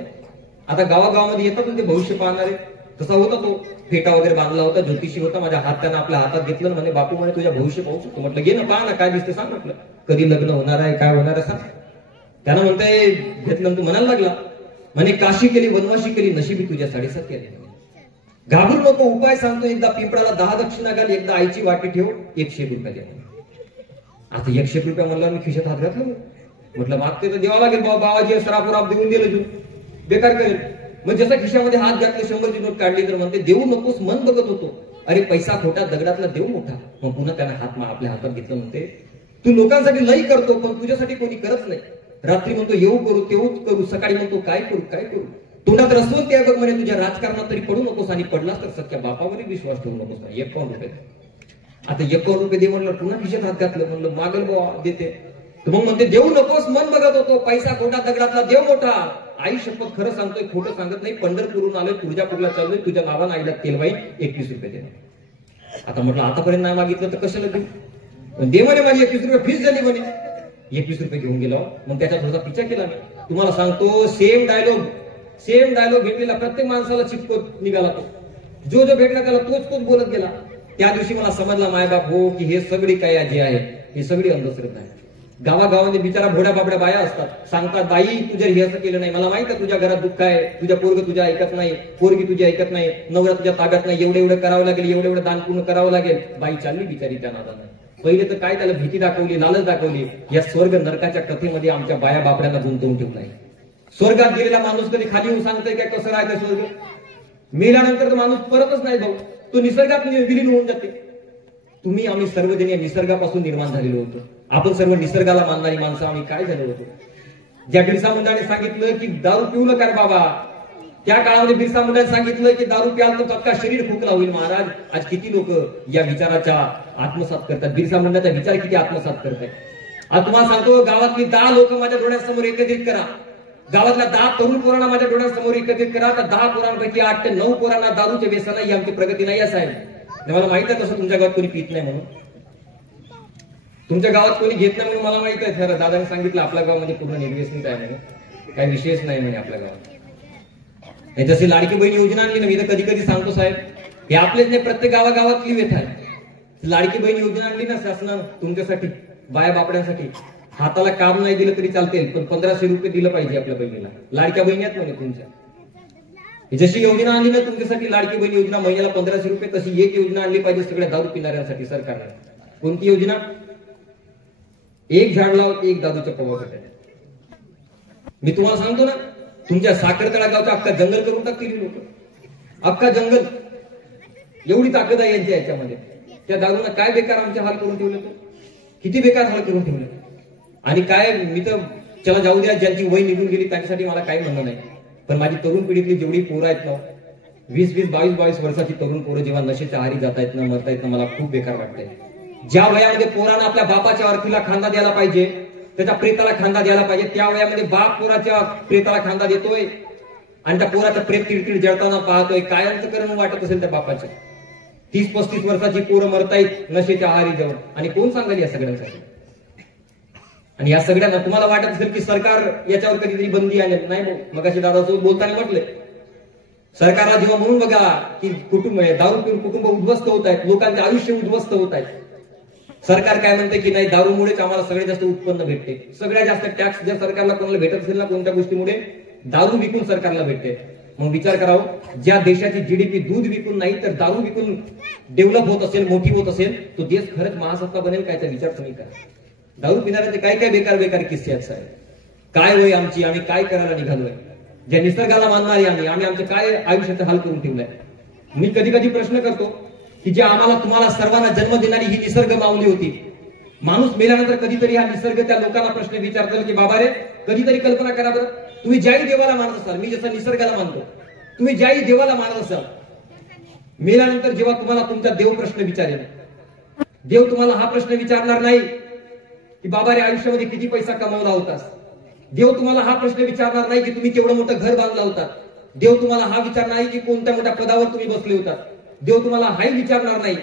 आता गावागावामध्ये येतात ते भविष्य पाहणारे. तसा होता तो, फेटा वगैरे बांधला होता, ज्योतिषी होता. माझ्या हात त्यानं आपल्या हातात घेतलं म्हणे, बापू म्हणे तुझ्या भविष्य पाहू शकतो. म्हटलं घे ना, पहा ना काय दिसते सांग. म्हटलं कधी लग्न होणार आहे, काय होणार आहे सांग. त्यानं म्हणताय घेतलं. तू म्हणायला लागला म्हणे, काशी केली, वनवाशी केली, नशिबी तुझ्या 7.5 केली. घाबरू नको, उपाय सांगतो. एकदा पिंपळाला 10 दक्षिणा घाल, एकदा आईची वाटी ठेव, 100 रुपये द्या. आता 100 रुपये म्हणलं मी खिशात हात घातलं. म्हटलं मागते तर द्यावा लागेल बाबा, बाबाजी सरापुराप देऊन दिलं तू, बेकार करेल. मग जसा खिशामध्ये हात घातले, 100ची नोट काढली तर म्हणते देऊ नकोस, मन बघत होतो. अरे पैसा खोटा, दगडातला देऊ मोठा. मग पुन्हा त्याने हात आपल्या हातात घेतलं. म्हणते तू लोकांसाठी लई करतो पण तुझ्यासाठी कोणी करत नाही. रात्री म्हणतो येऊ करू, तेऊच करू, सकाळी म्हणतो काय करू काय करू. तोंडात रसवून त्या बघ म्हणे, तुझ्या राजकारणात तरी पडू नकोस आणि पडलास तर सख्या बापावरही विश्वास ठेवू नकोस. 51 रुपये. आता 51 रुपये दे म्हणलं, पुन्हा खिशात हात घातलं. म्हणलं मागल बुवा देते. तर मग म्हणते देऊ नकोस, मन बघत होतो, पैसा खोटा, दगडातला देव मोठा. आई शपथ खरं सांगतोय, खोटं सांगत नाही. पंढरपूरहून आलोय, तुळजापूरला चाललोय, तुझ्या नावानं आईला तेलबाई 21 रुपये दे. आता म्हटलं आतापर्यंत नाही मागितलं तर कशाला देऊ. दे म्हणे, माझी 21 रुपये फीस झाली म्हणे. 21 रुपये घेऊन गेलो. मग त्याचा थोडासा पिच्छा केला मी. तुम्हाला सांगतो, सेम डायलॉग भेटलेला प्रत्येक माणसाला चिपकत निघाला. तो जो भेटला त्याला तोच बोलत गेला. त्या दिवशी मला समजला मायबाप हो की हे सगळी काय जे आहे हे सगळी अंधश्रद्धा आहे. गावागावामध्ये बिचारा भोड्या बाबड्या बाया असतात, सांगतात बाई तू जर हे असं केलं नाही, मला माहित आहे तुझ्या घरात दुःख आहे, तुझ्या पोरग तुझ्या ऐकत नाही, पोरगी तुझी ऐकत नाही, नवरा तुझ्या ताब्यात नाही, एवढं करावं लागेल, एवढं दान पूर्ण करावं लागेल. बाई चालली बिचारी त्या नादानं. पहिले तर काय त्याला भीती दाखवली, लालच दाखवली. या स्वर्ग नरकाच्या कथेमध्ये आमच्या बाया बापड्यांना गुंतवून ठेवून नाही. स्वर्गात गेलेला माणूस कधी खाली येऊन सांगतोय काय कसं राहतं स्वर्ग. मेल्यानंतर तो माणूस परतच नाही भाऊ, तो निसर्गात विलीन होऊन जाते. तुम्ही आम्ही सर्वजण या निसर्गापासून निर्माण झालेलो होतो. आपण सर्व निसर्गाला मानणारी माणसं आम्ही काय झालो होतो. ज्या बिरसा मुंडाने सांगितलं की दारू पिऊ नका बाबा, त्या काळामध्ये बिरसा मुंडाने सांगितलं की दारू प्याल तर पक्का शरीर खोकला होईल. महाराज आज किती लोक या विचाराच्या आत्मसात करतात, बिरसा मुंडाचा विचार किती आत्मसात करतात. आज तुम्हाला सांगतो, गावातली 10 लोक माझ्या डोळ्यासमोर एकत्रित करा, गावातल्या 10 तरुण पोरांना माझ्या डोळ्यासमोर एकत्रित करा, तर 10 पोरांपैकी 8 ते 9 पोरांना दारूच्या व्यसना ही आमची प्रगती नाही आहे साहेब. मला माहित आहे तसं तुमच्या गावात कोणी पित नाही म्हणून, तुमच्या गावात कोणी घेत नाही म्हणून मला माहित आहे. खरं दादाने सांगितलं आपल्या गावामध्ये पूर्ण निर्व्यसनित आहे म्हणून, काही विशेष नाही म्हणे आपल्या गावात. जशी लाडकी बहीण योजना आणली ना, मी तर कधी कधी सांगतो साहेब, हे आपलेच नाही प्रत्येक गावागावातली व्यथा आहे. लाडकी बहीण योजना आणली ना शासनानं तुमच्यासाठी, बाया बापड्यांसाठी, हाताला काम नाही दिलं तरी चालते पण 1500 रुपये दिलं पाहिजे आपल्या बहिणीला. लाडक्या बहिणी आहेत म्हणे तुमच्या. जशी योजना आणली ना तुमच्यासाठी लाडकी बहीण योजना, महिन्याला 1500 रुपये, तशी एक योजना आणली पाहिजे सगळ्या दारू पिणाऱ्यांसाठी सरकारने. कोणती योजना? एक झाड लाव एक दारूच्या पवासाठी. मी तुम्हाला सांगतो ना, तुमच्या साखरतळा गावचा अख्खा जंगल करून टाकतील लोक, अख्खा जंगल. एवढी ताकद आहे यांच्या याच्यामध्ये. त्या दारूला काय बेकार आमचे हाल करून ठेवले, किती बेकार हाल करून ठेवले. आणि काय मी तर चला जाऊ द्या, ज्यांची वय निघून गेली त्यांच्यासाठी मला काही म्हणणं नाही, पण माझी तरुण पिढीतली जेवढी पोरं आहेत ना, 20-20, 22-22 वर्षाची तरुण पोरं जेव्हा नशेच्या आहारी जात आहेत ना, मरतायत ना, मला खूप बेकार वाटतंय. ज्या वयामध्ये पोरांना आपल्या बापाच्या अर्थीला खांदा द्यायला पाहिजे, त्याच्या प्रेताला खांदा द्यायला पाहिजे, त्या वयामध्ये बाप पोराच्या प्रेताला खांदा देतोय आणि त्या पोराचं प्रेत तिडतिड जळताना पाहतोय. काय अंतकरण वाटत असेल त्या बापाच्या. 30-35 वर्षाची पोरं मरतायत नशेच्या आहारी जाऊन, आणि कोण सांगाल या सगळ्यांसाठी. आणि या सगळ्यांना तुम्हाला वाटत असेल की सरकार याच्यावर कधीतरी बंदी आणेल. नाही भाऊ, मगाशी दादासोबत बोलताना म्हटलंय, सरकारला जेव्हा म्हणून बघा की कुटुंब दारू पिऊन कुटुंब उद्ध्वस्त होत आहेत, लोकांचे आयुष्य उद्ध्वस्त होत आहेत, सरकार काय म्हणते की नाही दारूमुळेच आम्हाला सगळ्यात जास्त उत्पन्न भेटते, सगळ्यात जास्त टॅक्स जर सरकारला कोणाला भेटत असेल ना कोणत्या गोष्टीमुळे, दारू विकून सरकारला भेटते. मग विचार करावं, ज्या देशाची जीडीपी दूध विकून नाही तर दारू विकून डेव्हलप होत असेल, मोठी होत असेल, तो देश खरंच महासत्ता बनेल कायचा विचार तुम्ही करा. दारू पिणाऱ्यांचे काय काय बेकार बेकार किस्से आहेत साहेब. काय होय आमची, आम्ही काय करायला निघालोय, ज्या निसर्गाला मानणारे आम्ही आमचं काय आयुष्याचा हाल करून ठेवलाय. मी कधी कधी प्रश्न करतो की जे आम्हाला तुम्हाला सर्वांना जन्म देणारी ही निसर्ग माऊली होती, माणूस मेल्यानंतर कधीतरी हा निसर्ग त्या लोकांना प्रश्न विचारतो की बाबा रे, कधीतरी कल्पना करा बरं, तुम्ही ज्याही देवाला मानत असाल, मी जसं निसर्गाला मानतो, तुम्ही ज्याही देवाला मानत असाल, मेल्यानंतर जेव्हा तुम्हाला तुमचा देव प्रश्न विचारेल, देव तुम्हाला हा प्रश्न विचारणार नाही की बाबा रे आयुष्यामध्ये किती पैसा कमावला होतास, देव तुम्हाला हा प्रश्न विचारणार नाही की तुम्ही केवढं मोठं घर बांधलं होतात, देव तुम्हाला हा विचारणार नाही की कोणत्या मोठ्या पदावर तुम्ही बसले होतात, देव तुम्हाला हाही विचारणार नाही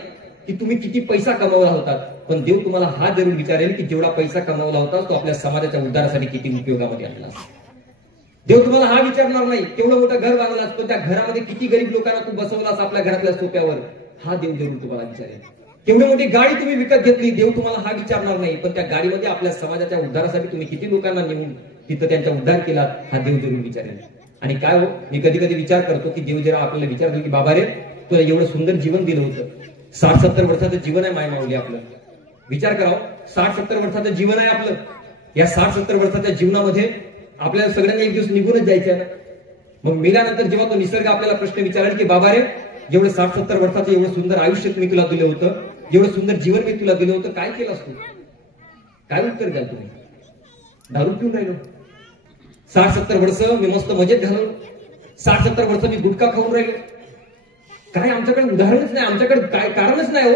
की तुम्ही किती पैसा कमावला होता, पण देव तुम्हाला हा जरूर विचारेल की जेवढा पैसा कमावला होता तो आपल्या समाजाच्या उद्धारासाठी किती उपयोगामध्ये आणला. देव तुम्हाला हा विचारणार नाही केवढं मोठं घर बांधलं असतं, त्या घरामध्ये किती गरीब लोकांना तू बसवलास आपल्या घरातल्या सोप्यावर, हा देव जरूर तुम्हाला विचारेल. केवढी मोठी गाडी तुम्ही विकत घेतली, देव तुम्हाला हा विचारणार नाही, पण त्या गाडीमध्ये आपल्या समाजाच्या उद्धारासाठी तुम्ही किती लोकांना नेऊन तिथं त्यांचा उद्धार केला, हा देव जरूर विचारेल. आणि काय हो, मी कधी कधी विचार करतो की देव जरा आपल्याला विचारतो की बाबा रे, तुला एवढं सुंदर जीवन दिलं होतं, 60-70 वर्षाचं जीवन आहे मायमाऊली आपलं. विचार करावं, 60-70 वर्षाचं जीवन आहे आपलं. या 60-70 वर्षाच्या जीवनामध्ये आपल्याला सगळ्यांना एक दिवस निघूनच जायचं आहे ना. मग मेल्यानंतर जेव्हा तो निसर्ग आपल्याला प्रश्न विचारेल की बाबा रे, जेवढं 60-70 वर्षाचं एवढं सुंदर आयुष्य मी तुला दिलं होतं, एवढं सुंदर जीवन मी तुला दिलं होतं, काय केलं असतो, काय उत्तर द्याल तुम्ही? दारू पिऊन राहिलो, 60-70 वर्ष मी मस्त मजेत घालवलो, 60-70 वर्ष मी गुटखा खाऊन राहिलो, काय आमच्याकडे उदाहरणच नाही, आमच्याकडे काय कारणच नाही हो.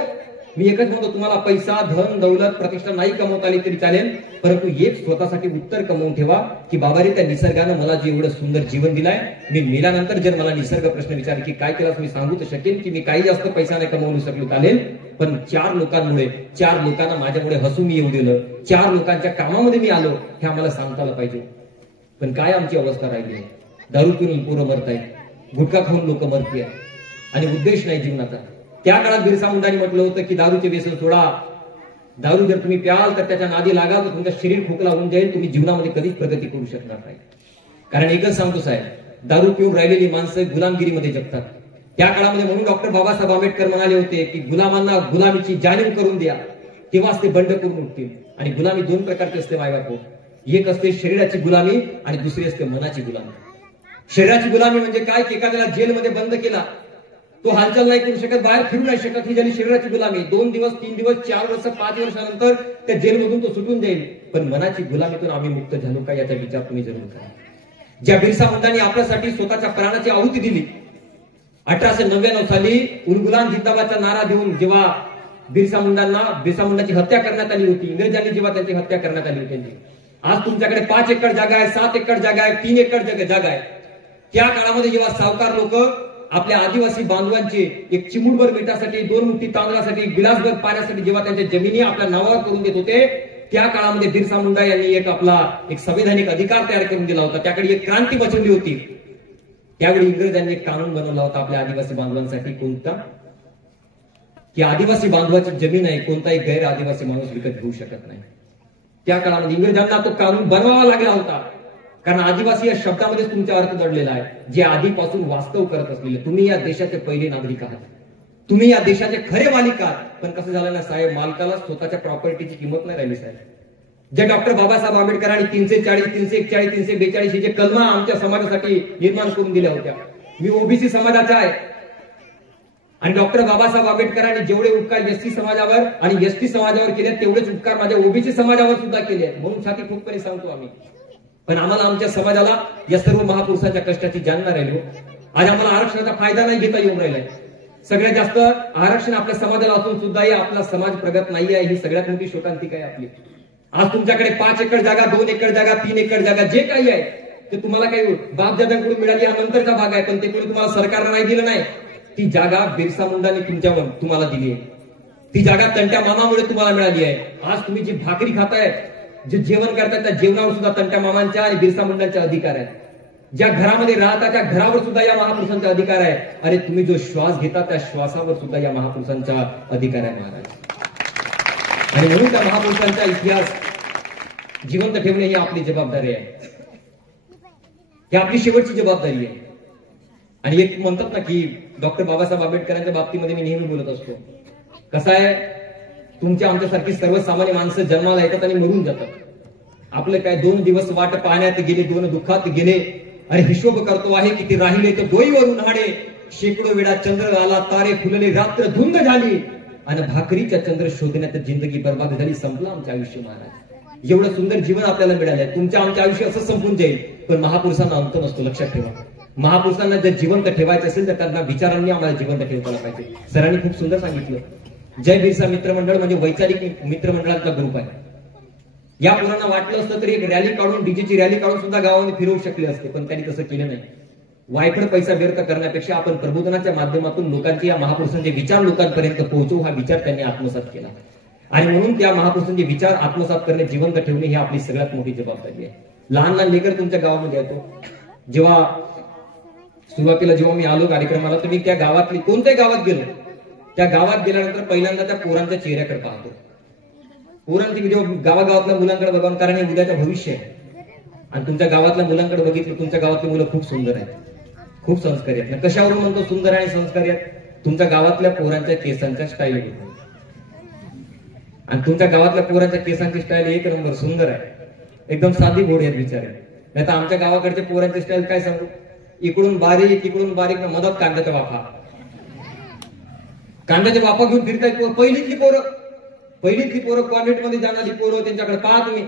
मी एकच म्हणतो, तुम्हाला पैसा धन दौलत प्रतिष्ठा नाही कमवता आली तरी चालेल, परंतु एक स्वतःसाठी उत्तर कमवून ठेवा की बाबा रे, त्या निसर्गानं मला जे एवढं सुंदर जीवन दिलाय, मी मेल्यानंतर जर मला निसर्ग प्रश्न विचार की काय केलास, मी सांगू तर शकेन की मी काही जास्त पैसा नाही कमवू शकलो चालेल, पण 4 लोकांमुळे 4 लोकांना माझ्यामुळे हसू मी येऊ दिलं, 4 लोकांच्या कामामध्ये मी आलो, हे आम्हाला सांगता आलं पाहिजे. पण काय आमची अवस्था राहिली आहे, दारू पिऊन पोरं मरतायत, गुटखा खाऊन लोक मरते आणि उद्देश नाही जीवनाचा. त्या काळात बिरसा मुंडांनी म्हटलं होतं की दारूचे व्यसन सोडा, दारू जर तुम्ही प्याल तर त्याच्या नादी लागाल तर तुमचं शरीर खोकला होऊन जाईल, तुम्ही जीवनामध्ये कधीच प्रगती करू शकणार नाही. कारण एकच सांगतो साहेब, दारू पिऊन राहिलेली माणसं गुलामगिरीमध्ये जगतात. त्या काळामध्ये म्हणून डॉक्टर बाबासाहेब आंबेडकर म्हणाले होते की गुलामांना गुलामीची जाणीव करून द्या, तेव्हाच ते बंड करून उठतील. आणि गुलामी 2 प्रकारची असते मायबापो, एक असते शरीराची गुलामी आणि दुसरी असते मनाची गुलामी. शरीराची गुलामी म्हणजे काय की एखाद्याला जेलमध्ये बंद केला, तो हालचाल नाही करू शकत, बाहेर फिरू नाही शकत, ही झाली शरीराची गुलामी. 2 दिवस 3 दिवस 4 वर्ष 5 वर्षानंतर त्या जेलमधून तो सुटून जाईल. पण मनाची गुलामीतून आम्ही मुक्त झालो का, याचा विचार तुम्ही जरूर करा. ज्या बिरसा मुंडांनी आपल्यासाठी स्वतःच्या प्राणाची आहुती दिली, 1899 साली उलगुलान जिंदाबादचा नारा देऊन जेव्हा बिरसा मुंडांची हत्या करण्यात आली होती, इंग्रजांनी जेव्हा त्यांची हत्या करण्यात आली होती, आज तुमच्याकडे 5 एकर जागा आहे, 7 एकर जागा आहे, 3 एकर जागा आहे. त्या काळामध्ये जेव्हा सावकार लोक आपल्या आदिवासी बांधवांचे एक चिमूटभर मीठासाठी, 2 मुठी तांदळासाठी, गिलासभर पाण्यासाठी जेव्हा त्यांच्या जमिनी आपल्या नावावर करून देत होते, त्या काळामध्ये बिरसा मुंडा यांनी एक संवैधानिक अधिकार तयार करून दिला होता. त्याकडे एक क्रांती बसवली होती. त्यावेळी इंग्रजांनी एक कानून बनवला होता आपल्या आदिवासी बांधवांसाठी, कोणता की आदिवासी बांधवाची जमीन आहे, कोणताही गैर आदिवासी माणूस विकत घेऊ शकत नाही. त्या काळामध्ये इंग्रजांना तो कानून बनवावा लागला होता, कारण आदिवासी या शब्दामध्येच तुमचा अर्थ दडलेला आहे, जे आधीपासून वास्तव करत असलेले. तुम्ही या देशाचे पहिले नागरिक आहात, तुम्ही या देशाचे खरे मालिक आहात. पण कसं झालं ना साहेब, मालकाला स्वतःच्या प्रॉपर्टीची किंमत नाही राहिली साहेब. जे डॉक्टर बाबासाहेब आंबेडकरांनी 340, 341, 342 हे जे कलमा आमच्या समाजासाठी निर्माण करून दिल्या होत्या, मी ओबीसी समाजाचा आहे, आणि डॉक्टर बाबासाहेब आंबेडकरांनी जेवढे उपकार एसटी समाजावर आणि एसटी समाजावर केले, तेवढेच उपकार माझ्या ओबीसी समाजावर सुद्धा केले आहेत. म्हणून छाती फुकपणे सांगतो आम्ही. पण आम्हाला आमच्या समाजाला या सर्व महापुरुषांच्या कष्टाची जाणना राहिली. आज आम्हाला आरक्षणाचा फायदा नाही घेता येऊन राहिलाय. सगळ्यात जास्त आरक्षण आपल्या समाजाला असून सुद्धा आपला समाज प्रगत नाही आहे, ही सगळ्यात मोठी शोकांतिका आहे आपली. आज तुमच्याकडे 5 एकर जागा, 2 एकर जागा, 3 एकर जागा जे काही आहे ते तुम्हाला काही बापदादांकडून मिळाली, हा नंतरचा भाग आहे, पण ते कोणी तुम्हाला सरकारनं नाही दिलं नाही. ती जागा बिरसा मुंडांनी तुम्हाला दिली आहे. ती जागा तंट्या मामामुळे तुम्हाला मिळाली आहे. आज तुम्ही जी भाकरी खाताय, जे जेवण करताय, त्या जेवणावर सुद्धा तंट्या मामांच्या आणि बिरसा मुंडांच्या अधिकार आहेत. ज्या घरामध्ये राहता त्या घरावर सुद्धा या महापुरुषांचा अधिकार आहे. अरे तुम्ही जो श्वास घेता त्या श्वासावर सुद्धा या महापुरुषांचा अधिकार आहे महाराज. आणि म्हणून त्या महापुरुषांचा इतिहास जिवंत ठेवणे ही आपली जबाबदारी आहे. ही आपली शेवटची जबाबदारी आहे. आणि एक म्हणतात ना की डॉक्टर बाबासाहेब आंबेडकरांच्या बाबतीमध्ये मी नेहमी बोलत असतो, कसं आहे, तुमच्या आमच्यासारखी सर्वसामान्य माणसं जन्माला येतात आणि मरून जातात. आपलं काय 2 दिवस वाट पाहण्यात गेले, 2 दुःखात गेले. अरे हिशोब करतो आहे की ते राहिले तर डोईवर उन्हाळे, शेकडो वेळा चंद्र आला, तारे फुलले, रात्र धुंद झाली आणि भाकरीच्या चंद्र शोधण्यात जिंदगी बर्बाद झाली. संपलं आमचं आयुष्य महाराज. एवढं सुंदर जीवन आपल्याला मिळालंय. तुमच्या आमच्या आयुष्य असं संपून जाईल, पण महापुरुषांना अंत नसतो, लक्षात ठेवा. महापुरुषांना जर जिवंत ठेवायचं असेल तर त्यांना विचारांनी आम्हाला जिवंत ठेवताना पाहिजे. सरांनी खूप सुंदर सांगितलं, जय बिरसा मित्रमंडळ म्हणजे वैचारिक मित्रमंडळातला ग्रुप आहे. या पोरांना वाटलं असतं तरी एक रॅली काढून, डीजेची रॅली काढून सुद्धा गावामध्ये फिरवू शकले असते, पण त्यांनी तसं केलं नाही. वायफळ पैसा व्यर्थ करण्यापेक्षा आपण प्रबोधनाच्या माध्यमातून लोकांचे, या महापुरुषांचे विचार लोकांपर्यंत पोहोचवू, हा विचार त्यांनी आत्मसात केला. आणि म्हणून त्या महापुरुषांचे विचार आत्मसात करणे, जिवंत ठेवणे ही आपली सगळ्यात मोठी जबाबदारी आहे. लहान लहान लेकर तुमच्या गावामध्ये येतो. जेव्हा सुरुवातीला जेव्हा मी आलो कार्यक्रमाला, तर मी त्या गावातली कोणत्याही गावात गेलो, त्या गावात गेल्यानंतर पहिल्यांदा त्या पोरांच्या चेहऱ्याकडे पाहतो. पोरांची व्हिडिओ गावागावातल्या मुलांकडे बघा, कारण हे उद्याचं भविष्य आहे. आणि तुमच्या गावातल्या मुलांकडे बघितलं, तुमच्या गावातली मुलं खूप सुंदर आहेत, खूप संस्कारी आहेत. कशावरून म्हणतो सुंदर आणि संस्कारी आहेत? तुमच्या गावातल्या पोरांच्या केसांच्या स्टाईल घेतो. आणि तुमच्या गावातल्या पोरांच्या केसांची स्टाईल एक नंबर सुंदर आहे, एकदम साधी घोडी आहेत बिचारे. नाही तर आमच्या गावाकडच्या पोरांची स्टाईल काय सांगू, इकडून बारीक मदत कांद्याच्या वाफा, कांद्याच्या वाफा घेऊन फिरतायत. पहिलीतली पोरं कॉन्व्हेंटमध्ये जाणारी पोरं, त्यांच्याकडे पाहा तुम्ही,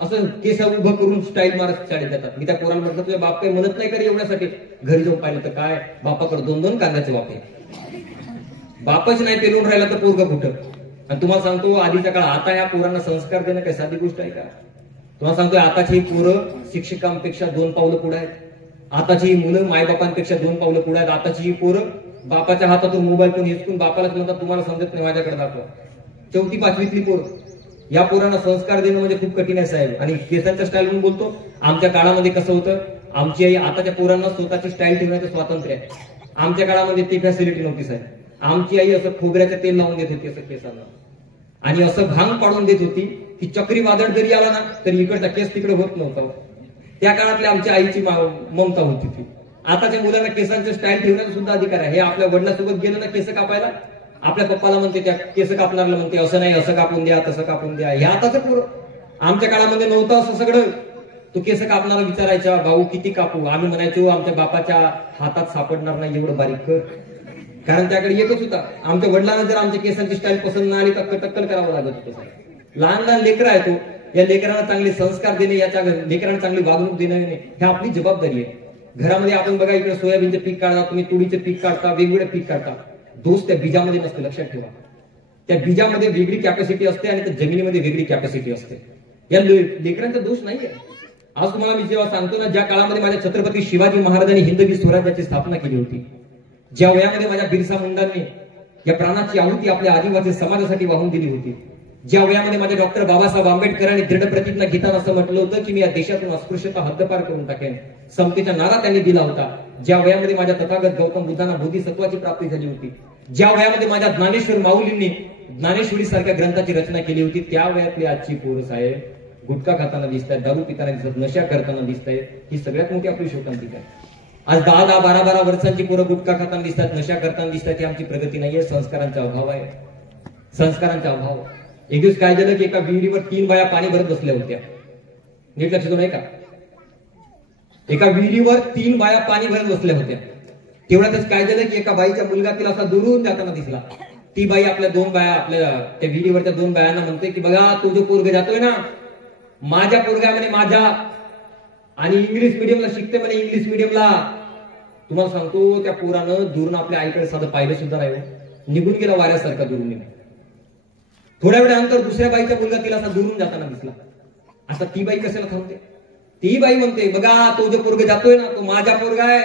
असं केस उभं करून स्टाईल मारत शाळेत जातात. मी त्या पोराला म्हटलं, तुझ्या बाप काही मदत नाही करे एवढ्यासाठी? घरी जाऊन पाहिलं तर काय, बापाकडे 2-2 कांद्याचे वाफे. बापच नाही पेरून राहिला तर पोरग कुठं? आणि तुम्हाला सांगतो, आधीच्या काळात, आता या पोरांना संस्कार देणं काही साधी गोष्ट आहे का? तुम्हाला सांगतोय, आताची पोरं शिक्षकांपेक्षा 2 पावलं पुढे आहेत. आताची मुलं मायबापांपेक्षा 2 पावलं पुढे आहेत. आताची ही पोरं बापाच्या हातातून मोबाईल पण हिसकून बापालाच म्हणतात, तुम्हाला समजत नाही, माझ्याकडे दाखवा. 4थी 5वीतली पोरं. या पोरांना संस्कार देणं म्हणजे खूप कठीण आहे साहेब. आणि केसांच्या स्टाईल म्हणून बोलतो, आमच्या काळामध्ये कसं होतं, आमची आई, आताच्या पोरांना स्वतःची स्टाईल ठेवण्याचं स्वातंत्र्य आहे. आमच्या काळामध्ये ती फॅसिलिटी नव्हती साहेब. आमची आई असं खोबऱ्याचं तेल लावून देत होती असं केसांना, आणि असं भांग पाडून देत होती की चक्रीवादळ जरी आला ना तरी इकडचा केस तिकडे होत नव्हता. त्या काळातल्या आमच्या आईची ममता होती ती. आताच्या मुलांना केसांचे स्टाईल ठेवण्याचा सुद्धा अधिकार आहे. हे आपल्या वडिलांसोबत गेलं ना केस कापायला, आपल्या पप्पाला म्हणते, त्या केस कापणारला म्हणते, असं नाही, असं कापून द्या, तसं कापून द्या. हे आताच पोरं. आमच्या काळामध्ये नव्हतं असं सगळं. तो केस कापणारा विचारायचा, भाऊ किती कापू? आम्ही म्हणायचो, आमच्या बापाच्या हातात सापडणार नाही एवढं बारीक कर, कारण त्याकडे एकच होता. आमच्या वडिलांना जर आमच्या केसांची स्टाईल पसंत नाही आली तर टक्कल करावं लागत होतं. लहान लहान लेकरं आहे, तो या लेकरांना चांगले संस्कार देणे, याच्या लेकरांना चांगली वागणूक देणे ही आपली जबाबदारी आहे. घरामध्ये आपण बघा, इकडे सोयाबीनचे पीक काढता, तुम्ही तुरीचे पीक काढता, वेगवेगळे पीक काढता. दोष त्या बीजामध्ये नसते, लक्षात ठेवा. त्या बीजामध्ये वेगळी कॅपॅसिटी असते आणि त्या जमिनीमध्ये वेगळी कॅपॅसिटी असते. या लेकरांचा दोष नाहीये. आज तुम्हाला मी जेव्हा सांगतो ना, ज्या काळामध्ये माझ्या छत्रपती शिवाजी महाराजांनी हिंदवी स्वराज्याची स्थापना केली होती, ज्या वयामध्ये माझ्या बिरसा मुंडांनी या प्राणाची आहुती आपल्या आदिवासी समाजासाठी वाहून दिली होती, ज्या वयामध्ये माझ्या डॉक्टर बाबासाहेब आंबेडकरांनी दृढ प्रतिज्ञा घेताना असं म्हटलं होतं की मी या देशातून अस्पृश्यता हद्दपार करून टाकेन, समतेचा नारा त्यांनी दिला होता, ज्या वयामध्ये माझ्या तथागत गौतम बुद्धांना बोधिसत्वाची प्राप्ती झाली होती, ज्या वयामध्ये माझ्या ज्ञानेश्वर माऊलींनी ज्ञानेश्वरी सारख्या ग्रंथाची रचना केली होती, त्या वयातली आजची पोरं साहेब गुटखा खाताना दिसत आहेत, दारू पिताना दिसतात, नशा करताना दिसत आहेत. ही सगळ्यात मोठी आपली शोकांतिका आहे. आज 10-10, 12-12 वर्षांची पोरं गुटखा खाताना दिसतात, नशा करताना दिसतात. ही आमची प्रगती नाहीये, संस्कारांचा अभाव आहे. संस्कारांचा अभाव. एक दिवस काय झालं की एका विहिरीवर 3 बाया पाणी भरत बसल्या होत्या. नीट लक्ष नाही का? एका विहिरीवर 3 बाया पाणी भरत बसल्या होत्या. तेवढ्यातच काय झालं की एका बाईचा मुलगा तिला असा दुरून जाताना दिसला. ती बाई आपल्या 2 बाया, आपल्या त्या विहिरीवरच्या 2 बायांना म्हणते की बघा, तो जो पोरगा जातोय ना, माझ्या पोरगा म्हणे, माझ्या, आणि इंग्लिश मिडियमला शिकते म्हणे, इंग्लिश मिडियमला. तुम्हाला सांगतो, त्या पोरानं दुरून आपल्या आईकडे साधं पाहिलं सुद्धा नाही, निघून गेला वाऱ्यासारखा दुरून निघून. थोड्या वेळानंतर दुसऱ्या बाईचा मुलगा तिला असा दुरून जाताना दिसला. आता ती बाई कशाला थांबते? ती बाई म्हणते, बघा, तो जो पोरगा जातोय ना, तो माझा पोरगा आहे,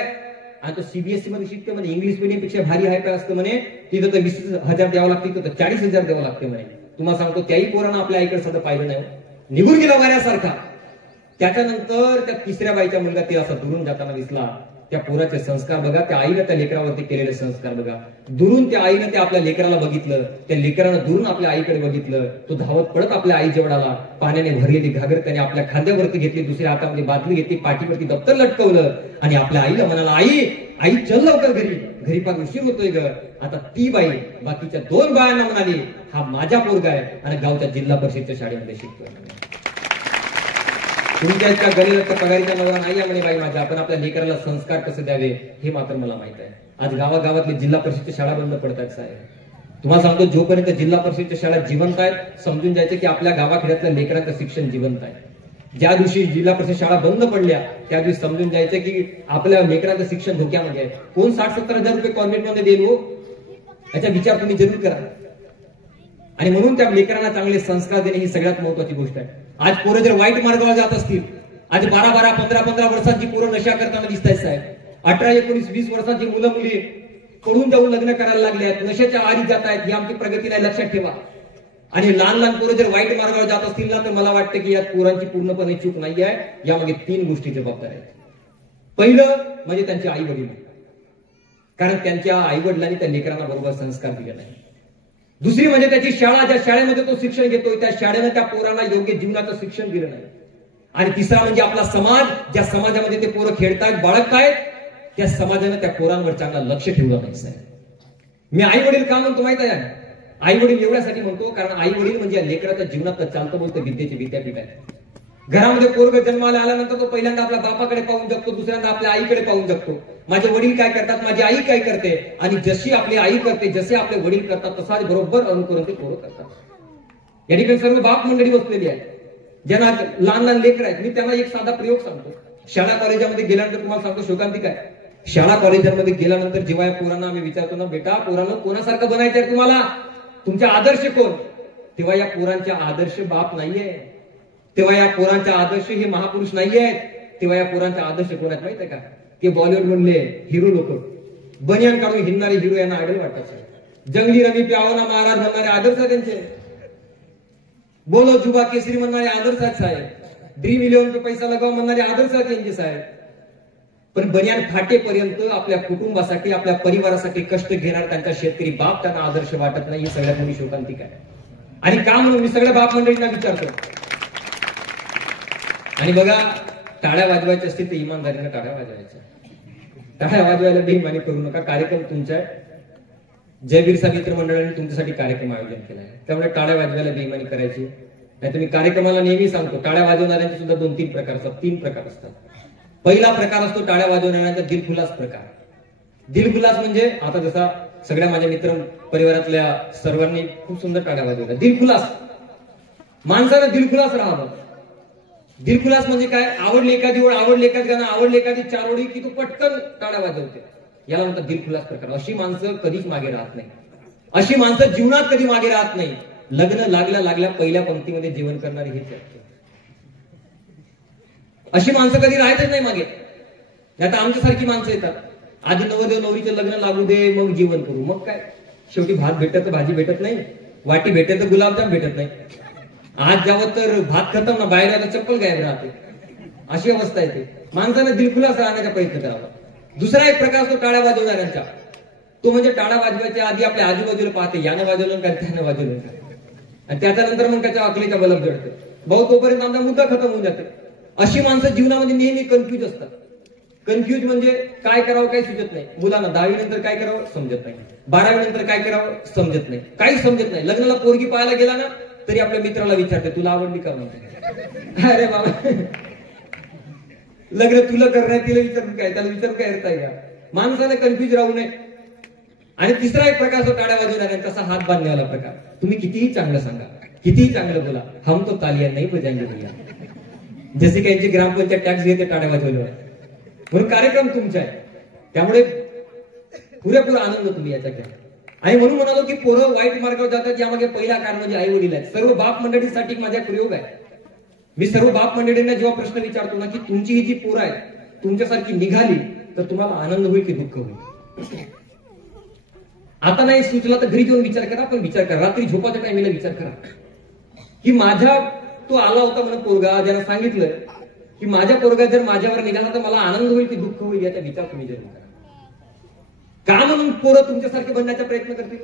आणि तो सीबीएसई मध्ये शिकते म्हणे, इंग्लिश मिडियम पेक्षा भारी हाय काय असतं म्हणे, तिथं तर 20,000 द्यावं लागते, तिथं 40,000 द्यावं लागते म्हणे. तुम्हाला सांगतो, त्याही पोरानं आपल्या आईकडे साधं पाहिलं नाही, निघून गेला वाऱ्यासारखा. त्याच्यानंतर त्या तिसऱ्या बाईच्या मुलगा ते असा दुरून जाताना दिसला. त्या पोराचे संस्कार बघा, त्या आईनं त्या लेकरावरती केलेले संस्कार बघा. दुरून त्या आईनं त्या आपल्या लेकराला बघितलं, त्या लेकरानं दुरून आपल्या आईकडे बघितलं. तो धावत पडत आपल्या आई जवळ आला. पाण्याने भरलेली घागर त्याने आपल्या खांद्यावरती घेतली, दुसऱ्या हातामध्ये बादली घेतली, पाठीवरती दप्तर लटकवलं आणि आपल्या आईला म्हणाला, आई चल लवकर घरी, घरी फार उशीर होतोय ग. आता ती बाई बाकीच्या 2 बायांना म्हणाली, हा माझा पोरगा आहे आणि गावच्या जिल्हा परिषदच्या शाळेमध्ये शिकतोय. तुमच्या इतका गरीब पगारीचा नवरा नाही आहे म्हणे बाई माझ्या, आपण आपल्या लेकराला संस्कार कसे द्यावे हे मात्र मला माहित आहे. आज गावागावातली जिल्हा परिषदच्या शाळा बंद पडतात साहेब. तुम्हाला सांगतो, जोपर्यंत जिल्हा परिषदच्या शाळा जिवंत आहेत समजून जायचे की आपल्या गावाखेड्यातल्या लेकरांचं शिक्षण जिवंत आहे. ज्या दिवशी जिल्हा परिषद शाळा बंद पडल्या त्या दिवशी समजून जायचं की आपल्या लेकरांचं शिक्षण धोक्यामध्ये आहे. कोण 60-70 हजार रुपये कॉन्व्हेंटमध्ये देईल हो, याचा विचार तुम्ही जरूर करा. आणि म्हणून त्या लेकरांना चांगले संस्कार देणे ही सगळ्यात महत्वाची गोष्ट आहे. आज पोरं जर वाईट मार्गावर जात असतील, आज 12-12, 15-15 वर्षांची पोरं नशा करताना दिसत आहेत साहेब. 18, 19, 20 वर्षांची मुलं मुली पळून जाऊन लग्न करायला लागले आहेत, नशाच्या आधी जात आहेत. ही आमची प्रगती नाही, लक्षात ठेवा. आणि लहान लहान पोरं जर वाईट मार्गावर जात असतील ना, तर मला वाटतं की यात पोरांची पूर्णपणे चूक नाही आहे. यामागे 3 गोष्टी जबाबदार आहेत. पहिलं म्हणजे त्यांचे आई वडील, कारण त्यांच्या आई वडिलांनी त्या लेकरांना बरोबर संस्कार दिले नाही. दुसरी म्हणजे त्याची शाळा, ज्या शाळेमध्ये तो शिक्षण घेतोय त्या शाळेनं त्या पोरांना योग्य जीवनाचं शिक्षण दिलं नाही. आणि तिसरा म्हणजे आपला समाज, ज्या समाजामध्ये ते पोरं खेळतायत, बाळगतायत, त्या समाजानं त्या पोरांवर चांगला लक्ष ठेवलं नाही साहेब. मी आई वडील का म्हणतो माहित आहे? आई वडील एवढ्यासाठी म्हणतो कारण आई वडील म्हणजे लेकराच्या जीवनात चालतं बोलतं विद्येचे विद्यापीठ आहे. घरामध्ये पोरग जन्माला आल्यानंतर तो पहिल्यांदा आपल्या बापाकडे पाहून जगतो, दुसऱ्यांदा आपल्या आईकडे पाहून जगतो. माझे वडील काय करतात, माझी आई काय करते, आणि जशी आपली आई करते, जसे आपले वडील करतात तसाच बरोबर अनुकरण ते पोरं करतात. या ठिकाणी सर्व बाप मंडळी बसलेली आहे, ज्यांना लहान लहान लेकर आहेत. मी त्यांना एक साधा प्रयोग सांगतो. शाळा कॉलेजामध्ये गेल्यानंतर तुम्हाला सांगतो शोकांतिक आहे. शाळा कॉलेजांमध्ये गेल्यानंतर जेव्हा या पोरांना आम्ही विचारतो ना, बेटा पोरांना कोणासारखं बनायचं आहे तुम्हाला, तुमचे आदर्श कोण, तेव्हा या पोरांच्या आदर्श बाप नाहीये, तेव्हा या पोरांच्या आदर्श हे महापुरुष नाहीयेत. तेव्हा या पोरांचा आदर्श कोण आहेत माहिती आहे का? ते बॉलिवूड मधले हिरो लोक, बनियान काढून हिंडणारे हिरो यांना आयडल वाटतात. जंगली रवी प्यावना महाराज म्हणणारे आदर्श आहेत त्यांचे, बोलो जुबा केसरी म्हणणारे आदर्श आहेत साहेब, ड्रीम 11 पे पैसा लगाव म्हणणारे आदर्श आहेत त्यांचे साहेब. पण बनियान फाटेपर्यंत आपल्या कुटुंबासाठी, आपल्या परिवारासाठी कष्ट घेणार त्यांचा शेतकरी बाप त्यांना आदर्श वाटत नाही. ही सगळ्यात मोठी शोकांतिक आहे. आणि का म्हणून मी सगळ्या बाप मंडळींना विचारतो. आणि बघा, टाळ्या वाजवायच्या असतील तर इमानदारीने टाळ्या वाजवायच्या. टाळ्या वाजवायला बेईमानी करू नका. कार्यक्रम तुमचा आहे. जय बिरसा मित्र मंडळाने तुमच्यासाठी कार्यक्रम आयोजन केला आहे, त्यामुळे टाळ्या वाजवायला बेईमानी करायची नाही. तुम्ही कार्यक्रमाला नेहमी सांगतो, टाळ्या वाजवणाऱ्यांचे सुद्धा 2-3 प्रकार असतात, 3 प्रकार असतात. पहिला प्रकार असतो टाळ्या वाजवणाऱ्यांचा दिलखुलास प्रकार. दिलखुलास म्हणजे आता जसा सगळ्या माझ्या मित्र परिवारातल्या सर्वांनी खूप सुंदर टाळ्या वाजवल्या. दिलखुलास, माणसानं दिलखुलास राहावं. दिलखुलास म्हणजे काय? आवडली एखादी ओळ, आवडली एखादी गाणं, आवडली एखादी 4 ओळी की तो पटकन टाळ्या वाजवते, याला म्हणतात दिलखुलास प्रकार. अशी माणसं कधीच मागे राहत नाही. अशी माणसं जीवनात कधी मागे राहत नाही. लग्न लागल्या पहिल्या पंक्तीमध्ये जेवण करणारी हेच आहेत. अशी माणसं कधी राहायचंच नाही मागे. आता आमच्यासारखी माणसं येतात, आधी नवरदेव नवरीचं लग्न लागू दे मग जीवन करू. मग काय, शेवटी भात भेटत तर भाजी भेटत नाही, वाटी भेटत तर गुलाबजाम भेटत नाही. आज जावं तर भात खतम ना, बाहेर आता चप्पल गायब राहते. अशी अवस्था येते. माणसाने दिलखुलास राहण्याचा प्रयत्न करावा. दुसरा एक प्रकार असतो टाळ्या वाजवणाऱ्यांचा. तो म्हणजे टाळ्या वाजवायच्या आधी आपल्या आजूबाजूला पाहते, यानं वाजवलं का त्यानं वाजवलं का, आणि त्याच्यानंतर मग त्याच्या अकलीचा बलब जडते. भाऊ तोपर्यंत आमचा मुद्दा खतम होऊन जाते. अशी माणसं जीवनामध्ये नेहमी कन्फ्युज असतात. कन्फ्युज म्हणजे काय करावं काही सुचत नाही. मुलांना 10वी नंतर काय करावं समजत नाही, 12वी नंतर काय करावं समजत नाही, काही समजत नाही. लग्नाला पोरगी पाहायला गेला ना तरी आपल्या मित्राला विचारते तुला आवडली का म्हणते. अरे बाबा, लग्न तुला करण्यात तिला विचारून काय, त्याला विचारून काय अर्थ आहे का? माणसाने कन्फ्युज राहू नये. आणि तिसरा एक प्रकार जो टाळ्या वाजवणाऱ्यांचा असा हात बांधण्यावाला प्रकार. तुम्ही कितीही चांगलं सांगा, कितीही चांगलं बोला, हम तो तालियां नाही बजाएंगे भैया. जसे काही यांची ग्रामपंचायत टॅक्स घेते टाळ्या वाजवल्यावर. म्हणून कार्यक्रम तुमचा आहे, त्यामुळे पुरेपूर आनंद तुम्ही याचा घ्या. आणि म्हणून म्हणालो की पोरं वाईट मार्गावर जातात, यामागे पहिला कारण म्हणजे आई वडील आहेत. सर्व बाप मंडळीसाठी माझा प्रयोग आहे. मी सर्व बाप मंडळींना जेव्हा प्रश्न विचारतो ना की तुमची ही जी पोरं आहेत तुमच्यासारखी निघाली तर तुम्हाला आनंद होईल की दुःख होईल. आता नाही सुचला तर घरी जाऊन विचार करा, पण विचार करा. रात्री झोपाच्या टाइमला विचार करा की माझ्या तो आला होता म्हणून पोरगा, ज्याला सांगितलं की माझ्या पोरगा जर माझ्यावर निघाला तर मला आनंद होईल की दुःख होईल, याचा विचार तुम्ही जरूर करा. का म्हणून पोरं तुमच्यासारखे बनण्याचा प्रयत्न करतील?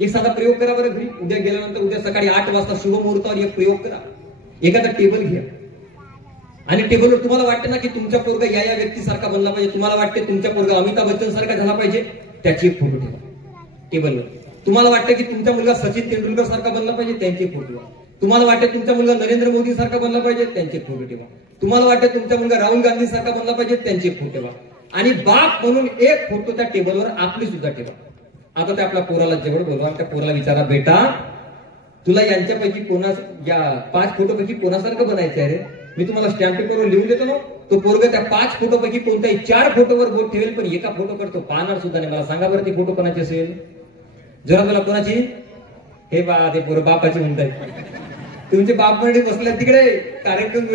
एक साधा प्रयोग करा बरं घरी. उद्या गेल्यानंतर उद्या सकाळी 8 वाजता शुभमुहूर्तावर एक प्रयोग करा. एखादा टेबल घ्या आणि टेबलवर तुम्हाला वाटतं ना की तुमचा पोरगा या व्यक्तीसारखा बनला पाहिजे, तुम्हाला वाटते तुमच्या पोरगा अमिताभ बच्चन सारखा झाला पाहिजे, त्याची एक फोटो ठेवा टेबलवर. तुम्हाला वाटतं की तुमचा मुलगा सचिन तेंडुलकर सारखा बनला पाहिजे, त्यांचे फोटो ठेवा. तुम्हाला वाटते तुमचा मुलगा नरेंद्र मोदी सारखा बनला पाहिजे, त्यांचे फोटो ठेवा. तुम्हाला वाटते तुमचा मुलगा राहुल गांधी सारखा बनला पाहिजे, त्यांचे फोटो ठेवा. आणि बाप म्हणून एक फोटो त्या टेबलवर आपली सुद्धा ठेवा. आता त्या आपल्या पोराला जेवढं बोलवा, त्या पोराला विचारा, बेटा तुला यांच्यापैकी या 5 फोटोपैकी कोणासारखं बनायचं आहे रे? मी तुम्हाला स्टॅम्प पेपरवर लिहून देतो ना. तो पोरगा त्या 5 फोटोपैकी कोणत्याही 4 फोटोवर बोट ठेवेल, पण एका फोटो करतो पाहणार सुद्धा नाही. मला सांगा बरं, ती फोटो कोणाची असेल? जरा मला कोणाची? हे ते पोरं बापाची म्हणताय. तुमचे बाप मंडळी बसल्या तिकडे, कार्यक्रम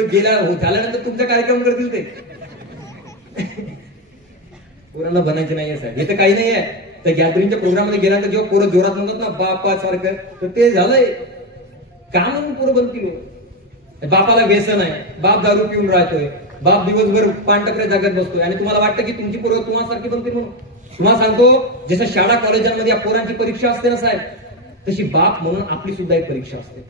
झाल्यानंतर तुमचा कार्यक्रम करतील ते. पोरांना बनायचे नाहीये साहेब, हे तर काही नाही आहे. त्या गॅदरिंगच्या प्रोग्राम मध्ये गेल्यानंतर जेव्हा पोरं जोरात म्हणतात ना बापासारखं, तर ते झालंय. का म्हणून पोरं बनतील? बापाला व्यसन आहे, बाप दारू पिऊन राहतोय, बाप दिवसभर पानटपऱ्या जागत बसतोय आणि तुम्हाला वाटतं की तुमची पोरं तुम्हासारखी बनतील म्हणून. तुम्हाला सांगतो, जसं शाळा कॉलेजांमध्ये या पोरांची परीक्षा असते ना साहेब, तशी बाप म्हणून आपली सुद्धा एक परीक्षा असते,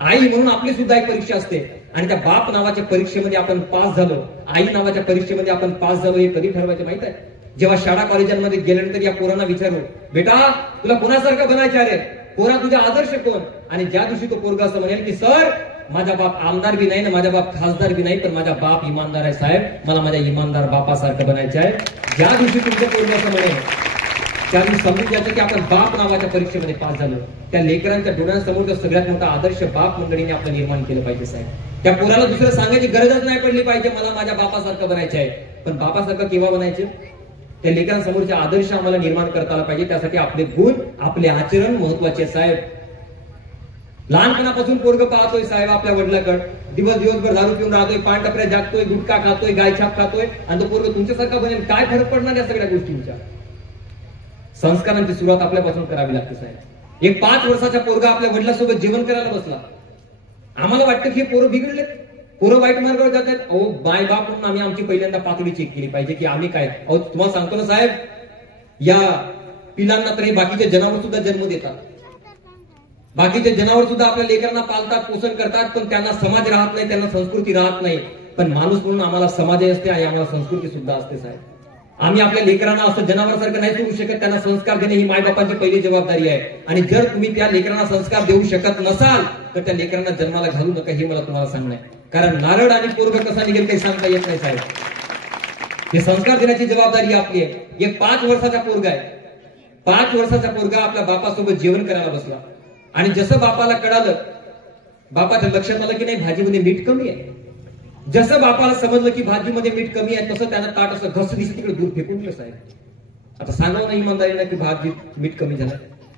आई म्हणून आपली सुद्धा एक परीक्षा असते. आणि त्या बाप नावाच्या परीक्षेमध्ये आपण पास झालो, आई नावाच्या परीक्षेमध्ये आपण पास झालो, हे कधी ठरवायचं माहित आहे? जेव्हा शाळा कॉलेजांमध्ये गेल्यानंतर या पोरांना विचारू, बेटा तुला कोणासारखं बनायचं आहे? पोरा तुझा आदर्श कोण? आणि ज्या दिवशी तो पोरगा असं म्हणेल की सर माझा बाप आमदार बी नाही ना माझा बाप खासदार बी नाही, पण माझा बाप इमानदार आहे साहेब, मला माझ्या इमानदार बापासारखं बनायचं आहे, ज्या दिवशी तुमचं पोरगा असं म्हणेल, त्या दिवशी समजून घ्यायचं की आपण बाप नावाच्या परीक्षेमध्ये पास झालो. त्या लेकरांच्या डोळ्यांसमोर सगळ्यात मोठा आदर्श बाप मंडळीने आपलं निर्माण केलं पाहिजे साहेब. त्या पोराला दुसरं सांगायची गरजच नाही पडली पाहिजे मला माझ्या बापासारखं बनायचं आहे. पण बापासारखं केव्हा बनायचं? त्या लेकरांसमोरचे आदर्श आम्हाला निर्माण करता आला पाहिजे. त्यासाठी आपले गुण, आपले आचरण महत्वाचे साहेब. लहानपणापासून पोरग पाहतोय साहेब आपल्या वडिलाकडे, दिवसभर दारू पिऊन राहतोय, पानटपऱ्या जागतोय, गुटखा खातोय, गायछाप खातोय, आणि तो पोरग तुमच्यासारखा बनेल. काय फरक पडणार या सगळ्या गोष्टींच्या? संस्कारांची सुरुवात आपल्यापासून करावी लागते साहेब. एक 5 वर्षाचा पोरगा आपल्या वडिलांसोबत जेवण करायला बसला, आम्हाला वाटतं की हे पोरं बिघडले, पोरं वाईट मार्गावर जातात. अहो बाय बाप म्हणून आम्ही आमची पहिल्यांदा पातळी चेक केली पाहिजे की आम्ही काय. अहो तुम्हाला सांगतो ना साहेब, या पिलांना तरी बाकीचे जनावर सुद्धा जन्म देतात, बाकीचे जनावर सुद्धा आपल्या लेकरांना पालतात, पोषण करतात, पण त्यांना समाज राहत नाही, त्यांना संस्कृती राहत नाही. पण माणूस म्हणून आम्हाला समाज असते आणि आम्हाला संस्कृती सुद्धा असते साहेब. आम्ही आपल्या लेकरांना असं जनावरांसारखं नाही सोडू शकत, त्यांना संस्कार देणे ही मायबापांची पहिली जबाबदारी आहे. आणि जर तुम्ही त्या लेकरांना संस्कार देऊ शकत नसाल तर त्या लेकरांना जन्माला घालू नका, हे मला तुम्हाला सांगणं आहे. कारण नारळ आणि पोरग कसा निघेल काही सांगता येत नाही साहेब. हे संस्कार देण्याची जबाबदारी आपली आहे. एक 5 वर्षाचा पोरगा आहे, 5 वर्षाचा पोरगा आपल्या बापासोबत जेवण करायला बसला आणि जसं बापाला कळालं, बापाच्या लक्षात आलं की नाही भाजीमध्ये मीठ कमी आहे, जसं बापाला समजलं की भाजीमध्ये मीठ कमी आहे, तसं त्यानं ताट असं घसडीस तिकडे दूर फेकून दिलं साहेब. आता सांगावं ना इमानदारीनं की भाजीत मीठ कमी झालं,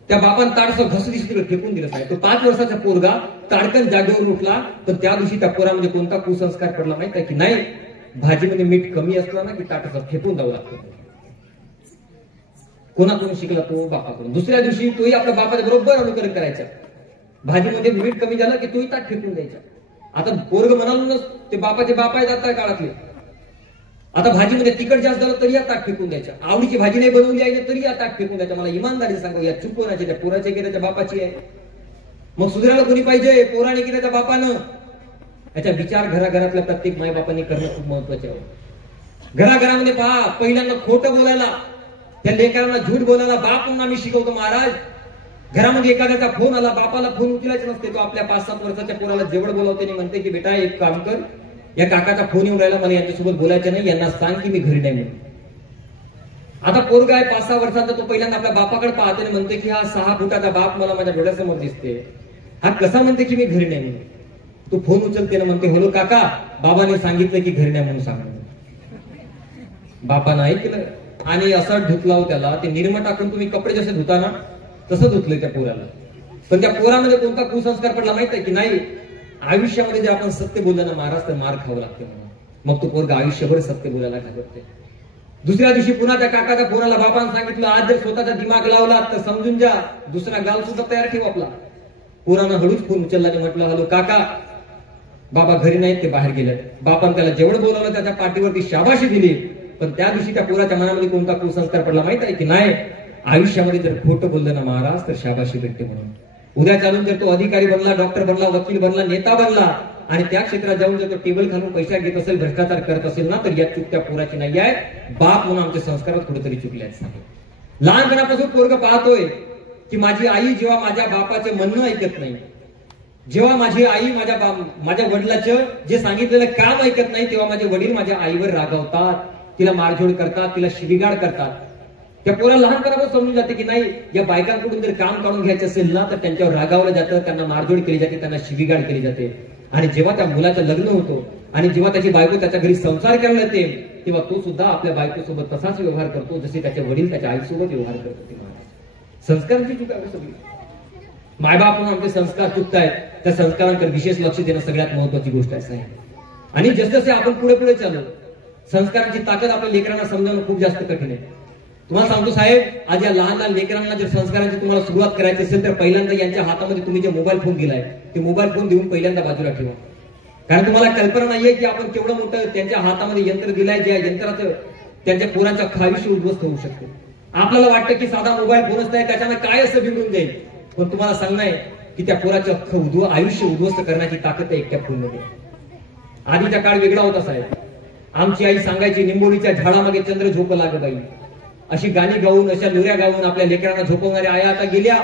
त्या बापानं ताट असं घसडीस तिकडे फेकून दिलं साहेब. तो 5 वर्षाचा पोरगा ताडकन जागेवरून उठला, पण त्या दिवशी त्या पोरामध्ये कोणता कुसंस्कार पडला माहित आहे की नाही? भाजीमध्ये मीठ कमी असलं ना की ताट असं फेकून द्यावं लागतं. कोणाकडून शिकला तो? बापाकडून. दुसऱ्या दिवशी तोही आपल्या बापाच्या बरोबर अनुकरण करायचं, भाजीमध्ये मीठ कमी झालं की तोही ताट फेकून द्यायचा. आता पोरग म्हणाल ते बापाचे बाप आहेत आता काळातले, आता भाजीमध्ये तिखट जास्त झालं तरी या ताट फेकून द्यायच्या, आवडीची भाजी नाही बनवली आहे तरी या ताट फेकून द्यायच्या. मला इमानदारी सांगा, या चूक कोणाची? त्या पोराच्या की त्याच्या बापाची आहे? मग सुधारायला कोणी पाहिजे, पोराने की त्याच्या बापानं? याचा विचार घराघरातल्या प्रत्येक मायबापांनी करणं खूप महत्वाचे आहे. घराघरामध्ये पहा, पहिल्यांदा खोटं बोलायला, त्या लेकरांना झूट बोलायला बाप म्हणून आम्ही शिकवतो महाराज. घरामध्ये एखाद्याचा फोन आला, बापाला फोन उचलायचा नसते, तो आपल्या 5-7 वर्षाच्या पोराला जेवढ बोलावते आणि म्हणते की बेटा एक काम कर, या काकाचा फोन येऊन राहिला, मला यांच्यासोबत बोलायचं नाही, यांना सांग की मी घरी नाही म्हणून. आता पोरगा आहे 5-6 वर्षाचा, तो पहिल्यांदा आपल्या बापाकडे पाहते आणि म्हणते की हा 6 फुटाचा बाप मला माझ्या डोळ्यासमोर दिसते, हा कसा म्हणते की मी घरी नाही म्हणून. तो फोन उचलते ना म्हणते, हॅलो काका, बाबाने सांगितलं की घरी नाही म्हणून सांग. बापानं ऐकलं आणि असं धुतलाव त्याला, ते निरमा टाकून तुम्ही कपडे जसे धुता ना तसं धुतलंय त्या पोराला. पण त्या पोरामध्ये कोणता कुसंस्कार पडला माहित आहे की नाही? आयुष्यामध्ये जे आपण सत्य बोललं ना महाराज तर मार खावं लागते म्हणून. मग तो पोरगा आयुष्यभर सत्य बोलायला घाबरते. दुसऱ्या दिवशी पुन्हा त्या काकाच्या पोराला बापानं सांगितलं, आज जर स्वतःचा दिमाग लावला तर समजून जा, दुसरा गाल सुद्धा तयार ठेव आपला. पोरानं हळूच फोन उचलला आणि म्हटलं, हॅलो काका, बाबा घरी नाहीत, ते बाहेर गेले. बापान त्याला जेवढं बोलावलं त्याच्या पाठीवरती शाबाशी दिली, पण त्या दिवशी त्या पोराच्या मनामध्ये कोणता कुसंस्कार पडला माहित आहे की नाही? आयुष्यामध्ये जर खोटं बोललं ना महाराज तर शाबाशी भेटते म्हणून. उद्या चालून जर तो अधिकारी बनला, डॉक्टर बनला, वकील बनला, नेता बनला आणि त्या क्षेत्रात जाऊन जर तो टेबल खालून पैसा घेत असेल, भ्रष्टाचार करत असेल ना, तर या चूक त्या पोराची नाही आहे. बाप म्हणून आमच्या संस्कारात कुठेतरी चुकले आहेत. लहानपणापासून पोरग पाहतोय की माझी आई जेव्हा माझ्या बापाचे म्हणणं ऐकत नाही, जेव्हा माझी आई माझ्या वडिलाचं जे सांगितलेलं काम ऐकत नाही, तेव्हा माझे वडील माझ्या आईवर रागावतात, तिला मारझोड करतात, तिला शिवीगाळ करतात. त्या पोराला लहानपणापासून समजून जाते की नाही, या बायकांकडून जर काम काढून घ्यायचं असेल ना तर त्यांच्यावर रागावलं जातं, त्यांना मारझोड केली जाते, त्यांना शिवीगाळ केली जाते. आणि जेव्हा त्या मुलाचं लग्न होतो आणि जेव्हा त्याची बायको त्याच्या घरी संसार करायला येते, तेव्हा तो सुद्धा आपल्या बायकोसोबत तसाच व्यवहार करतो जसे त्याचे वडील त्याच्या आईसोबत व्यवहार करत होते. संस्कारांची चूक आहे सगळी. मायबाप म्हणून आमचे संस्कार चुकतायत, त्या संस्कारांकडे विशेष लक्ष देणं सगळ्यात महत्वाची गोष्ट आहे. आणि जसजसे आपण पुढे पुढे चालू, संस्कारांची ताकद आपल्या लेकरांना समजावणं खूप जास्त कठीण आहे. तुम्हाला सांगतो साहेब, आज या लहान लहान लेकरांना जर संस्कारांची तुम्हाला सुरुवात करायची असेल तर पहिल्यांदा यांच्या हातामध्ये तुम्ही जे मोबाईल फोन दिलाय ते मोबाईल फोन देऊन पहिल्यांदा बाजूला ठेवा. कारण तुम्हाला कल्पना नाहीये की आपण केवढं मोठं त्यांच्या हातामध्ये यंत्र दिलंय, ज्या यंत्राचं त्यांच्या पोरांचं आयुष्य उद्ध्वस्त होऊ शकते. आपल्याला वाटतं की साधा मोबाईल फोनच नाही, त्याच्यानं काय असं बिघडून जाईल, पण तुम्हाला सांगणं आहे की त्या पोराचं अख्खं आयुष्य उद्ध्वस्त करण्याची ताकद आहे एकट्या फोनमध्ये. आधीचा काळ वेगळा होता साहेब. आमची आई सांगायची, निंबोळीच्या झाडामागे चंद्र झोप लाग बाई, अशी गाणी गाऊन, अशा लोऱ्या गाऊन आपल्या लेकरांना झोपवणाऱ्या आया आता गेल्या.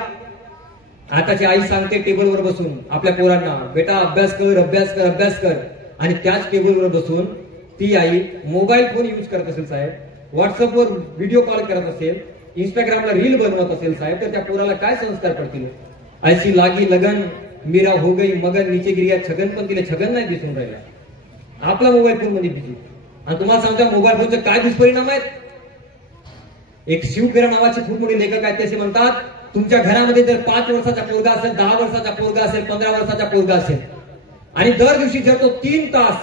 आताची आई सांगते टेबलवर बसून आपल्या पोरांना, बेटा अभ्यास कर, अभ्यास कर, अभ्यास कर. आणि त्याच टेबलवर बसून ती आई मोबाईल फोन यूज करत असेल साहेब, व्हॉट्सअपवर व्हिडिओ कॉल करत असेल, इंस्टाग्रामला रील बनवत असेल साहेब, तर त्या पोराला काय संस्कार पडतील? ऐसी लागी लगन मीरा हो गई मगन, नीचे गिरिया छगन, पण तिला छगन नाही दिसून राहिला, आपला मोबाईल फोन मध्ये बिझी. आणि तुम्हाला सांगता मोबाईल फोनचे काय दुष्परिणाम आहेत? एक शिवकेरा नावाचे खूप मोठे लेखक आहेत, ते असे म्हणतात, तुमच्या घरामध्ये जर 5 वर्षाचा पोरगा असेल, 10 वर्षाचा पोरगा असेल, 15 वर्षाचा पोरगा असेल आणि दर दिवशी जर तो 3 तास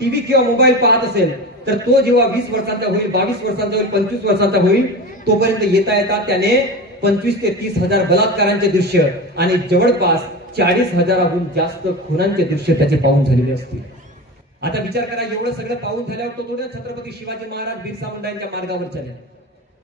टीव्ही किंवा मोबाईल पाहत असेल, तर तो जेव्हा 20 वर्षांचा होईल, 22 वर्षांचा होईल, 25 वर्षांचा होईल, तोपर्यंत येता येता त्याने 25 ते 30 हजार बलात्कारांचे दृश्य आणि जवळपास 40 हजाराहून जास्त खुनांचे दृश्य त्याचे पाहून झालेले असतील. आता विचार करा, एवढं सगळं पाहून झाल्यावर तो थोडं छत्रपती शिवाजी महाराज बिरसा मुंडा यांच्या मार्गावर चालेल.